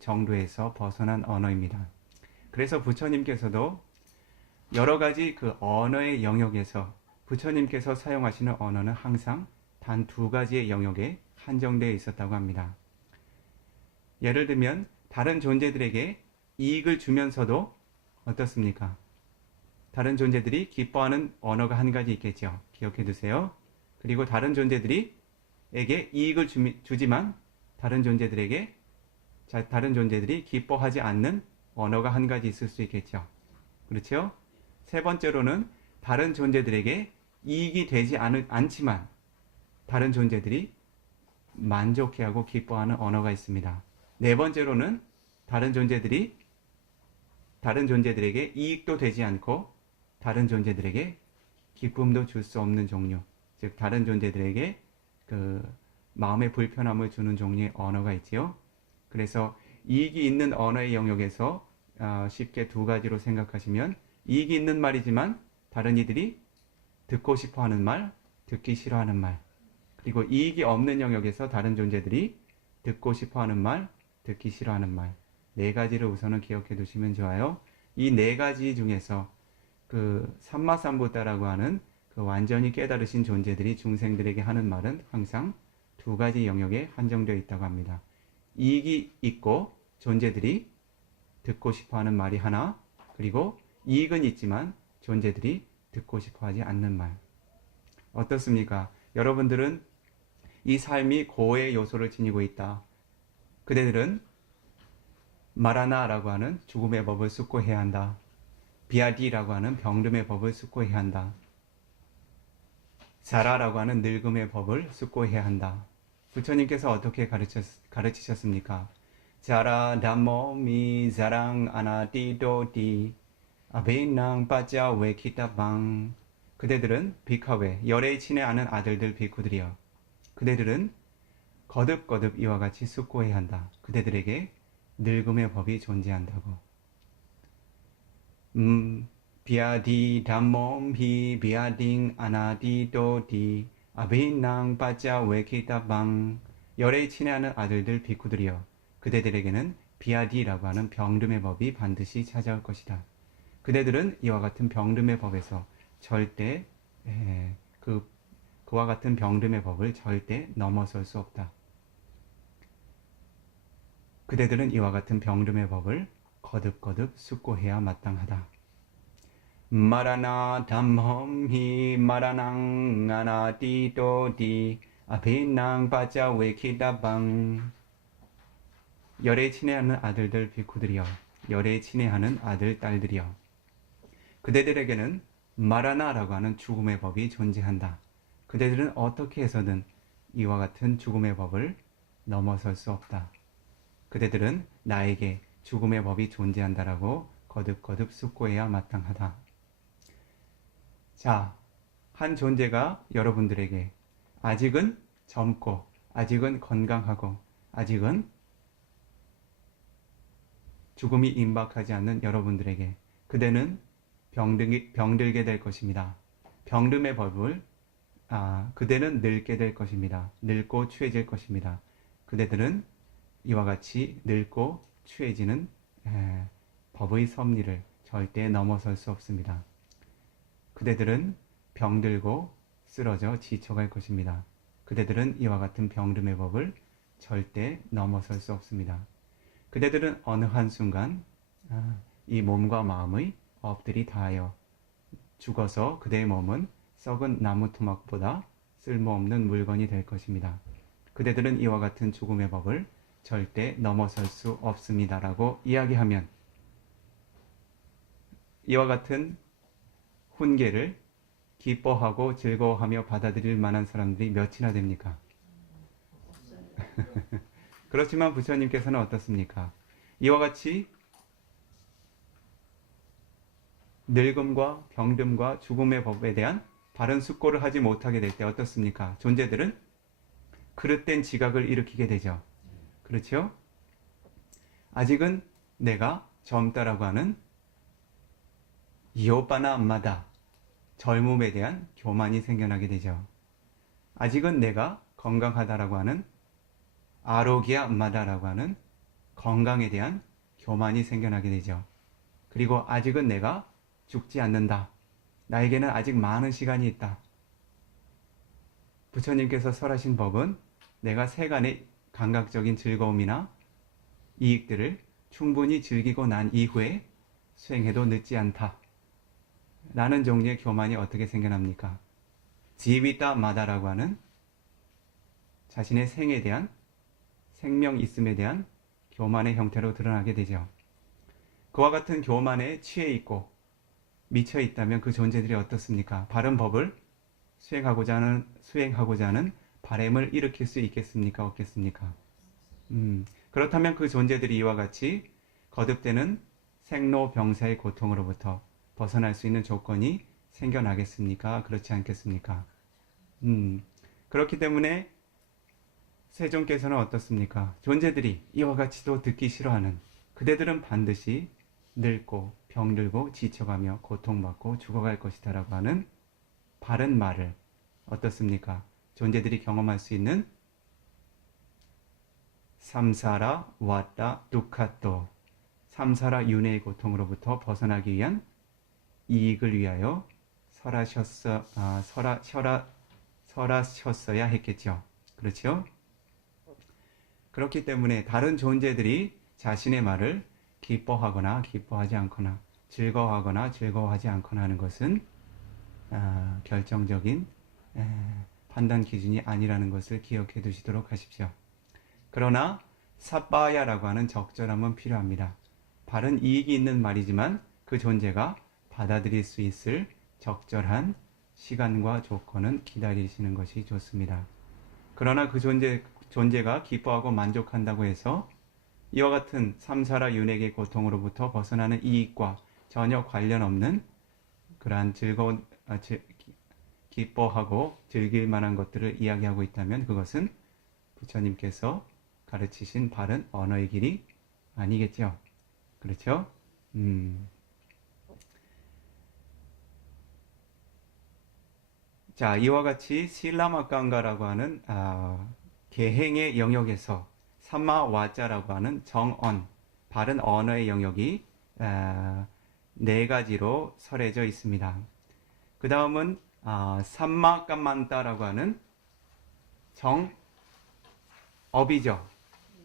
정도에서 벗어난 언어입니다. 그래서 부처님께서도 여러 가지 그 언어의 영역에서 부처님께서 사용하시는 언어는 항상 단 두 가지의 영역에 한정되어 있었다고 합니다. 예를 들면 다른 존재들에게 이익을 주면서도 어떻습니까? 다른 존재들이 기뻐하는 언어가 한 가지 있겠죠. 기억해 두세요. 그리고 다른 존재들에게 이익을 주지만 다른 존재들이 기뻐하지 않는 언어가 한 가지 있을 수 있겠죠. 그렇죠? 세 번째로는 다른 존재들에게 이익이 되지 않지만 다른 존재들이 만족해하고 기뻐하는 언어가 있습니다. 네 번째로는 다른 존재들에게 이익도 되지 않고 다른 존재들에게 기쁨도 줄 수 없는 종류, 즉 다른 존재들에게 그 마음의 불편함을 주는 종류의 언어가 있지요. 그래서 이익이 있는 언어의 영역에서 쉽게 두 가지로 생각하시면 이익이 있는 말이지만 다른 이들이 듣고 싶어하는 말, 듣기 싫어하는 말, 그리고 이익이 없는 영역에서 다른 존재들이 듣고 싶어하는 말, 듣기 싫어하는 말, 네 가지를 우선은 기억해 두시면 좋아요. 이 네 가지 중에서 그 삼마삼부타라고 하는 그 완전히 깨달으신 존재들이 중생들에게 하는 말은 항상 두 가지 영역에 한정되어 있다고 합니다. 이익이 있고 존재들이 듣고 싶어하는 말이 하나, 그리고 이익은 있지만 존재들이 듣고 싶어하지 않는 말. 어떻습니까? 여러분들은 이 삶이 고의 요소를 지니고 있다. 그대들은 마라나라고 하는 죽음의 법을 숙고해야 한다. 비아디라고 하는 병듦의 법을 숙고해야 한다. 자라라고 하는 늙음의 법을 숙고해야 한다. 부처님께서 어떻게 가르치셨습니까? 자라 담모 미 자랑 아나디도디 아베낭 빠짜 웨키타방. 그대들은 비카웨 열애의 친애 아는 아들들 비쿠들이여, 그대들은 거듭거듭 이와 같이 숙고해야 한다. 그대들에게 늙음의 법이 존재한다고. 비아디 담모 비 비아딩 아나디도디 아베낭 빠짜 웨키타방. 열애의 친애하는 아들들 비쿠들이여, 그대들에게는 비아디라고 하는 병듦의 법이 반드시 찾아올 것이다. 그대들은 이와 같은 병듦의 법에서 절대 그와 같은 병듦의 법을 절대 넘어설 수 없다. 그대들은 이와 같은 병듦의 법을 거듭거듭 숙고해야 마땅하다. 마라나 담험히 마라낭 아나디도디 아베낭 바자 웨키다방. 열애에 친애하는 아들들 비쿠들이여, 열애에 친애하는 아들 딸들이여, 그대들에게는 마라나라고 하는 죽음의 법이 존재한다. 그대들은 어떻게 해서든 이와 같은 죽음의 법을 넘어설 수 없다. 그대들은 나에게 죽음의 법이 존재한다라고 거듭거듭 숙고해야 마땅하다. 자, 한 존재가 여러분들에게 아직은 젊고 아직은 건강하고 아직은 죽음이 임박하지 않는 여러분들에게 그대는 병들게 될 것입니다. 병듦의 법을 그대는 늙게 될 것입니다. 늙고 추해질 것입니다. 그대들은 이와 같이 늙고 추해지는 법의 섭리를 절대 넘어설 수 없습니다. 그대들은 병들고 쓰러져 지쳐갈 것입니다. 그대들은 이와 같은 병듦의 법을 절대 넘어설 수 없습니다. 그대들은 어느 한순간 이 몸과 마음의 업들이 다하여 죽어서 그대의 몸은 썩은 나무 토막보다 쓸모없는 물건이 될 것입니다. 그대들은 이와 같은 죽음의 법을 절대 넘어설 수 없습니다라고 이야기하면 이와 같은 훈계를 기뻐하고 즐거워하며 받아들일 만한 사람들이 몇이나 됩니까? 그렇지만 부처님께서는 어떻습니까? 이와 같이 늙음과 병듦과 죽음의 법에 대한 바른 숙고를 하지 못하게 될 때 어떻습니까? 존재들은 그릇된 지각을 일으키게 되죠. 그렇죠? 아직은 내가 젊다라고 하는 이오빠나 엄마다 젊음에 대한 교만이 생겨나게 되죠. 아직은 내가 건강하다라고 하는 아로기아 엄마다라고 하는 건강에 대한 교만이 생겨나게 되죠. 그리고 아직은 내가 죽지 않는다. 나에게는 아직 많은 시간이 있다. 부처님께서 설하신 법은 내가 세간의 감각적인 즐거움이나 이익들을 충분히 즐기고 난 이후에 수행해도 늦지 않다. 라는 종류의 교만이 어떻게 생겨납니까? 지위따 마다라고 하는 자신의 생에 대한 생명 있음에 대한 교만의 형태로 드러나게 되죠. 그와 같은 교만에 취해 있고 미쳐 있다면 그 존재들이 어떻습니까? 바른 법을 수행하고자 하는 바램을 일으킬 수 있겠습니까? 없겠습니까? 그렇다면 그 존재들이 이와 같이 거듭되는 생로병사의 고통으로부터 벗어날 수 있는 조건이 생겨나겠습니까? 그렇지 않겠습니까? 그렇기 때문에 세존께서는 어떻습니까? 존재들이 이와 같이도 듣기 싫어하는 그대들은 반드시 늙고 병들고 지쳐가며 고통받고 죽어갈 것이다 라고 하는 바른 말을 어떻습니까? 존재들이 경험할 수 있는 삼사라 왔다 두카또 삼사라 윤회의 고통으로부터 벗어나기 위한 이익을 위하여 설하셨어야 했겠죠. 그렇죠? 그렇기 때문에 다른 존재들이 자신의 말을 기뻐하거나 기뻐하지 않거나 즐거워하거나 즐거워하지 않거나 하는 것은 결정적인 판단 기준이 아니라는 것을 기억해 두시도록 하십시오. 그러나 사빠야라고 하는 적절함은 필요합니다. 바른 이익이 있는 말이지만 그 존재가 받아들일 수 있을 적절한 시간과 조건은 기다리시는 것이 좋습니다. 그러나 그 존재가 기뻐하고 만족한다고 해서 이와 같은 삼사라 윤회의 고통으로부터 벗어나는 이익과 전혀 관련 없는 그러한 기뻐하고 즐길 만한 것들을 이야기하고 있다면 그것은 부처님께서 가르치신 바른 언어의 길이 아니겠죠. 그렇죠? 자, 이와 같이 실라마깡가라고 하는 계행의 영역에서 삼마와자라고 하는 정언, 바른 언어의 영역이 네 가지로 설해져 있습니다. 그 다음은 삼마까만따라고 하는 정업이죠.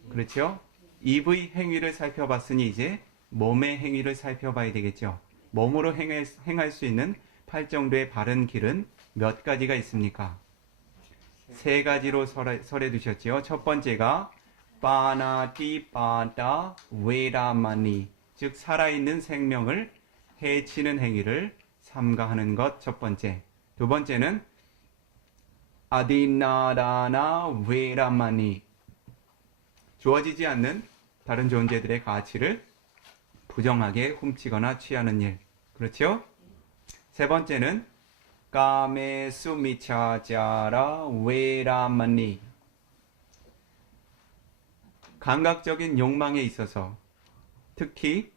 그렇죠? 입의 행위를 살펴봤으니 이제 몸의 행위를 살펴봐야 되겠죠. 몸으로 행할 수 있는 8정도의 바른 길은 몇 가지가 있습니까? 세 가지로 설해 두셨지요. 첫 번째가 파나티파타 웨라마니, 즉 살아있는 생명을 해치는 행위를 삼가하는 것 첫 번째. 두 번째는 아디나다나 웨라마니, 주어지지 않는 다른 존재들의 가치를 부정하게 훔치거나 취하는 일. 그렇죠? 세 번째는 까메수미차자라 웨라마니, 감각적인 욕망에 있어서 특히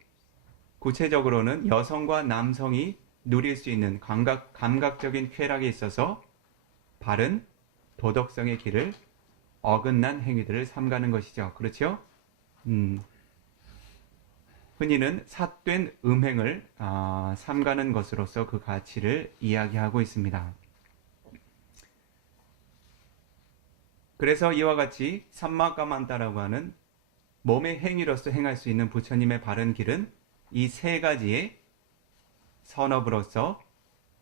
구체적으로는 여성과 남성이 누릴 수 있는 감각적인 쾌락에 있어서 바른 도덕성의 길을 어긋난 행위들을 삼가는 것이죠. 그렇죠? 흔히는 삿된 음행을 삼가는 것으로서 그 가치를 이야기하고 있습니다. 그래서 이와 같이 삼마까만따라고 하는 몸의 행위로서 행할 수 있는 부처님의 바른 길은 이 세 가지의 선업으로서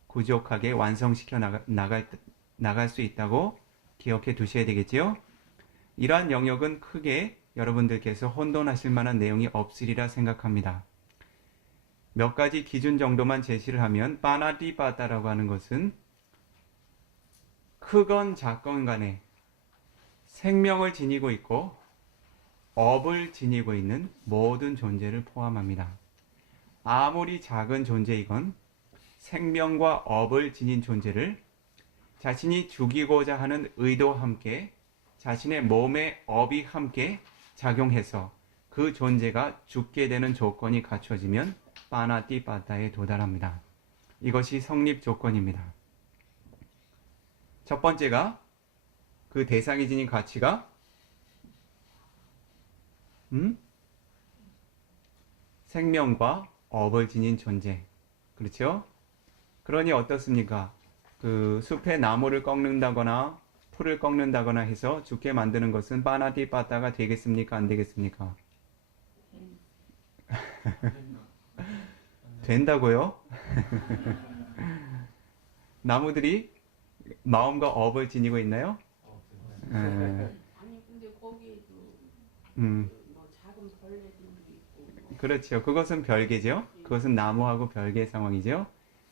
구족하게 완성시켜 나갈 수 있다고 기억해 두셔야 되겠지요. 이러한 영역은 크게 여러분들께서 혼돈하실 만한 내용이 없으리라 생각합니다. 몇 가지 기준 정도만 제시를 하면 빠나티빠따라고 하는 것은 크건 작건 간에 생명을 지니고 있고 업을 지니고 있는 모든 존재를 포함합니다. 아무리 작은 존재이건 생명과 업을 지닌 존재를 자신이 죽이고자 하는 의도와 함께 자신의 몸의 업이 함께 작용해서 그 존재가 죽게 되는 조건이 갖춰지면 빠나티빠따에 도달합니다. 이것이 성립 조건입니다. 첫 번째가 그 대상이 지닌 가치가 생명과 업을 지닌 존재. 그렇죠? 그러니 어떻습니까? 그 숲에 나무를 꺾는다거나 풀을 꺾는다거나 해서 죽게 만드는 것은 빠나티빠따가 되겠습니까? 안 되겠습니까? 된다고요? 나무들이 마음과 업을 지니고 있나요? 아니 근데 거기에도 뭐 작은 벌레들도 있고 그렇죠. 그것은 별개죠. 그것은 나무하고 별개의 상황이죠.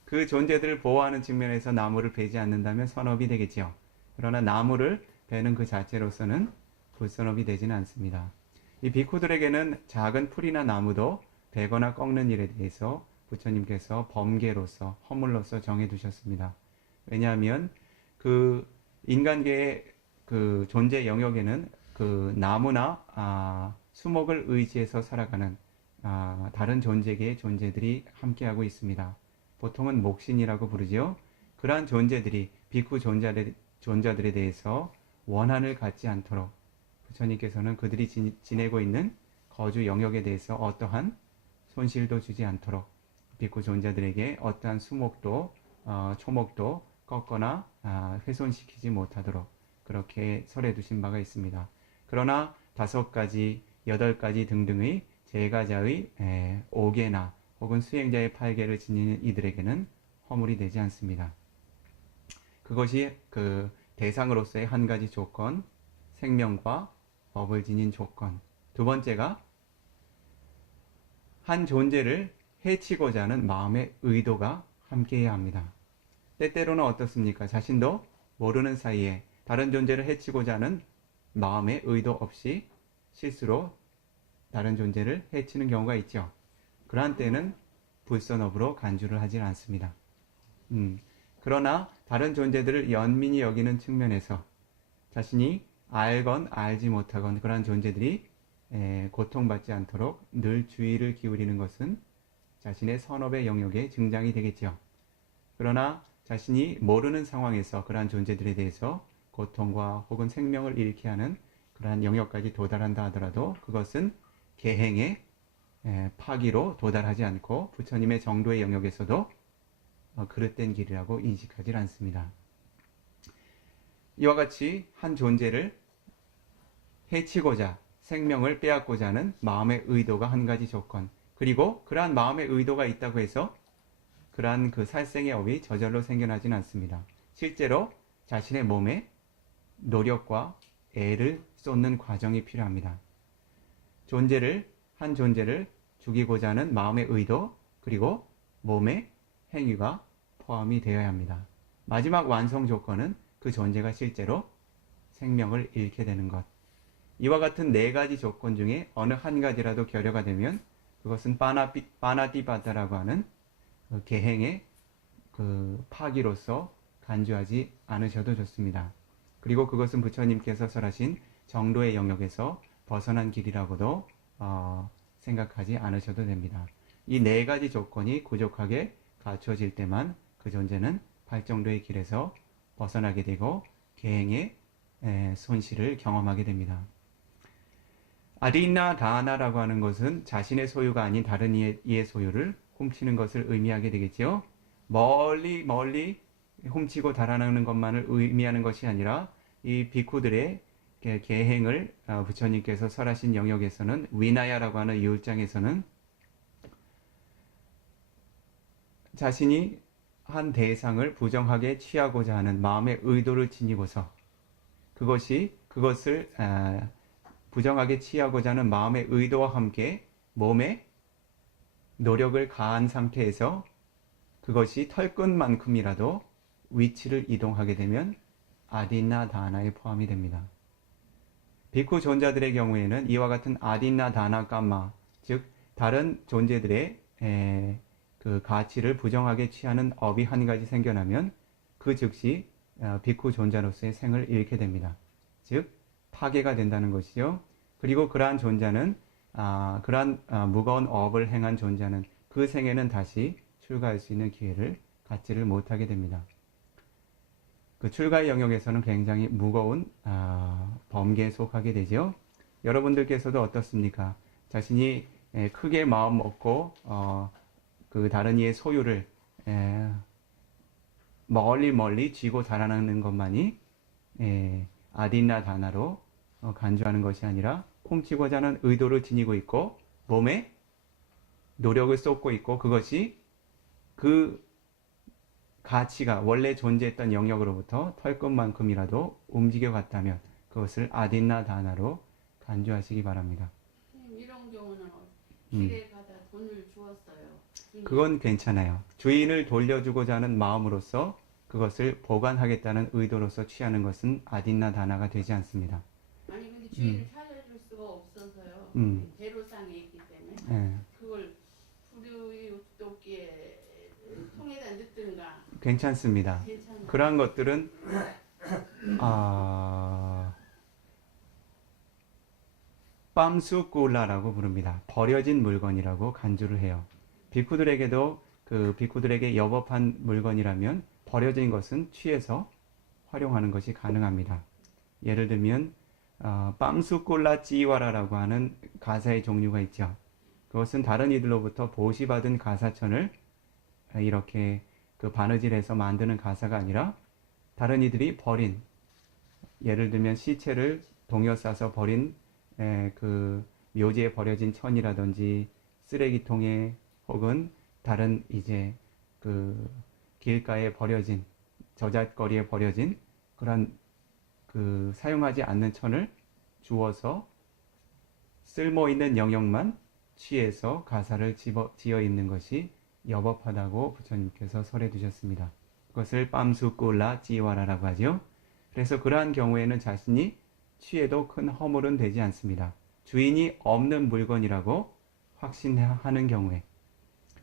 그 존재들을 보호하는 측면에서 나무를 베지 않는다면 선업이 되겠지요. 그러나 나무를 베는 그 자체로서는 불선업이 되지는 않습니다. 이 비쿠들에게는 작은 풀이나 나무도 베거나 꺾는 일에 대해서 부처님께서 범계로서 허물로서 정해두셨습니다. 왜냐하면 그 인간계의 그 존재 영역에는 그 나무나 수목을 의지해서 살아가는 다른 존재계의 존재들이 함께하고 있습니다. 보통은 목신이라고 부르지요. 그러한 존재들이 비쿠 존자들에 대해서 원한을 갖지 않도록 부처님께서는 그들이 지내고 있는 거주 영역에 대해서 어떠한 손실도 주지 않도록 비쿠 존자들에게 어떠한 수목도 초목도 꺾거나 훼손시키지 못하도록 그렇게 설해 두신 바가 있습니다. 그러나 5가지, 8가지 등등의 제가자의 5개나 혹은 수행자의 8개를 지니는 이들에게는 허물이 되지 않습니다. 그것이 그 대상으로서의 한 가지 조건, 생명과 법을 지닌 조건. 두 번째가 한 존재를 해치고자 하는 마음의 의도가 함께해야 합니다. 때때로는 어떻습니까? 자신도 모르는 사이에 다른 존재를 해치고자 하는 마음의 의도 없이 실수로 다른 존재를 해치는 경우가 있죠. 그러한 때는 불선업으로 간주를 하지 않습니다. 그러나 다른 존재들을 연민히 여기는 측면에서 자신이 알건 알지 못하건 그러한 존재들이 고통받지 않도록 늘 주의를 기울이는 것은 자신의 선업의 영역에 증장이 되겠죠. 그러나 자신이 모르는 상황에서 그러한 존재들에 대해서 고통과 혹은 생명을 잃게 하는 그러한 영역까지 도달한다 하더라도 그것은 계행의 파기로 도달하지 않고 부처님의 정도의 영역에서도 그릇된 길이라고 인식하지 않습니다. 이와 같이 한 존재를 해치고자 생명을 빼앗고자 하는 마음의 의도가 한 가지 조건, 그리고 그러한 마음의 의도가 있다고 해서 그러한 그 살생의 업이 저절로 생겨나지는 않습니다. 실제로 자신의 몸에 노력과 애를 쏟는 과정이 필요합니다. 한 존재를 죽이고자 하는 마음의 의도, 그리고 몸의 행위가 포함이 되어야 합니다. 마지막 완성 조건은 그 존재가 실제로 생명을 잃게 되는 것. 이와 같은 4가지 조건 중에 어느 한 가지라도 결여가 되면 그것은 빠나티바타라고 하는 그 계행의 그 파기로서 간주하지 않으셔도 좋습니다. 그리고 그것은 부처님께서 설하신 정도의 영역에서 벗어난 길이라고도 생각하지 않으셔도 됩니다. 이 4가지 조건이 부족하게 갖춰질 때만 그 존재는 팔정도의 길에서 벗어나게 되고 계행의 손실을 경험하게 됩니다. 아디나 다나라고 하는 것은 자신의 소유가 아닌 다른 이의 소유를 훔치는 것을 의미하게 되겠지요. 멀리 훔치고 달아나는 것만을 의미하는 것이 아니라 이 비쿠들의 계행을 부처님께서 설하신 영역에서는 위나야라고 하는 유울장에서는 자신이 한 대상을 부정하게 취하고자 하는 마음의 의도를 지니고서 그것을 부정하게 취하고자 하는 마음의 의도와 함께 몸에 노력을 가한 상태에서 그것이 털끝만큼이라도 위치를 이동하게 되면 아딘나 다나에 포함이 됩니다. 비쿠 존자들의 경우에는 이와 같은 아딘나 다나 깜마, 즉 다른 존재들의 그 가치를 부정하게 취하는 업이 한 가지 생겨나면 그 즉시 비쿠 존자로서의 생을 잃게 됩니다. 즉 파괴가 된다는 것이요. 그리고 그러한 존재는 그러한 무거운 업을 행한 존재는 그 생에는 다시 출가할 수 있는 기회를 갖지를 못하게 됩니다. 그 출가의 영역에서는 굉장히 무거운 범계에 속하게 되죠. 여러분들께서도 어떻습니까? 자신이 크게 마음 먹고 그 다른 이의 소유를 멀리 쥐고 달아나는 것만이 아딘나 다나로 간주하는 것이 아니라 훔치고자 하는 의도를 지니고 있고 몸에 노력을 쏟고 있고 그것이 그 가치가 원래 존재했던 영역으로부터 털끝만큼이라도 움직여 갔다면 그것을 아딘나 다나로 간주하시기 바랍니다. 이런 경우는 길에 가다 돈을 주었어요. 그건 괜찮아요. 주인을 돌려주고자 하는 마음으로서 그것을 보관하겠다는 의도로서 취하는 것은 아딘나 다나가 되지 않습니다. 아니 근데 주인을 찾아줄 수가 없어서요. 대로상에 있기 때문에 예, 그걸 부류토끼의 통에다 넣든가 괜찮습니다. 괜찮아요. 그러한 것들은 빰수꿀라라고 부릅니다. 버려진 물건이라고 간주를 해요. 비쿠들에게도 비쿠들에게 여법한 물건이라면 버려진 것은 취해서 활용하는 것이 가능합니다. 예를 들면 빰수꿀라 찌와라라고 하는 가사의 종류가 있죠. 그것은 다른 이들로부터 보시받은 가사천을 이렇게 바느질해서 만드는 가사가 아니라 다른 이들이 버린, 예를 들면 시체를 동여 싸서 버린 묘지에 버려진 천이라든지 쓰레기통에 혹은 다른 이제 길가에 버려진 저잣거리에 버려진 그런 사용하지 않는 천을 주워서 쓸모 있는 영역만 취해서 가사를 지어 있는 것이 여법하다고 부처님께서 설해 두셨습니다. 그것을 빰수꿀라 찌와라라고 하죠. 그래서 그러한 경우에는 자신이 취해도 큰 허물은 되지 않습니다. 주인이 없는 물건이라고 확신하는 경우에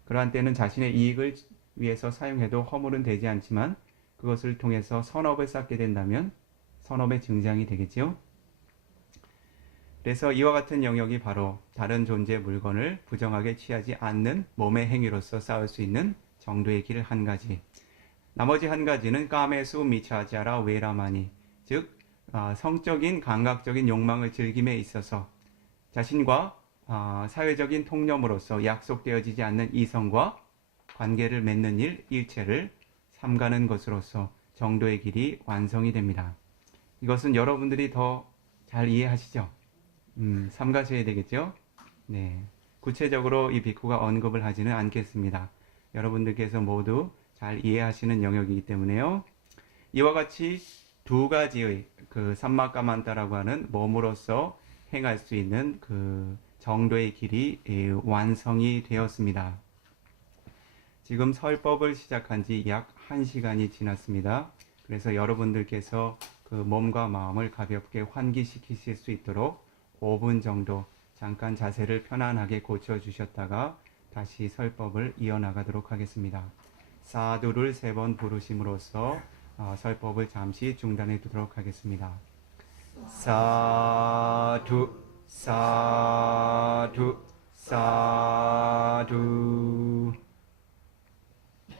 그러한 때는 자신의 이익을 위해서 사용해도 허물은 되지 않지만 그것을 통해서 선업을 쌓게 된다면 선업의 증장이 되겠죠. 그래서 이와 같은 영역이 바로 다른 존재의 물건을 부정하게 취하지 않는 몸의 행위로서 쌓을 수 있는 정도의 길 한 가지. 나머지 한 가지는 까메수 미차자라 웨라마니, 즉 성적인 감각적인 욕망을 즐김에 있어서 자신과 사회적인 통념으로서 약속되어지지 않는 이성과 관계를 맺는 일 일체를 삼가는 것으로서 정도의 길이 완성이 됩니다. 이것은 여러분들이 더 잘 이해하시죠? 삼가셔야 되겠죠? 네. 구체적으로 이 비쿠가 언급을 하지는 않겠습니다. 여러분들께서 모두 잘 이해하시는 영역이기 때문에요. 이와 같이 두 가지의 삼마까만타라고 하는 몸으로서 행할 수 있는 정도의 길이 완성이 되었습니다. 지금 설법을 시작한 지 약 1시간이 지났습니다. 그래서 여러분들께서 몸과 마음을 가볍게 환기시키실 수 있도록 5분 정도 잠깐 자세를 편안하게 고쳐주셨다가 다시 설법을 이어나가도록 하겠습니다. 사두를 3번 부르심으로써 설법을 잠시 중단해 두도록 하겠습니다. 사두 사두 사두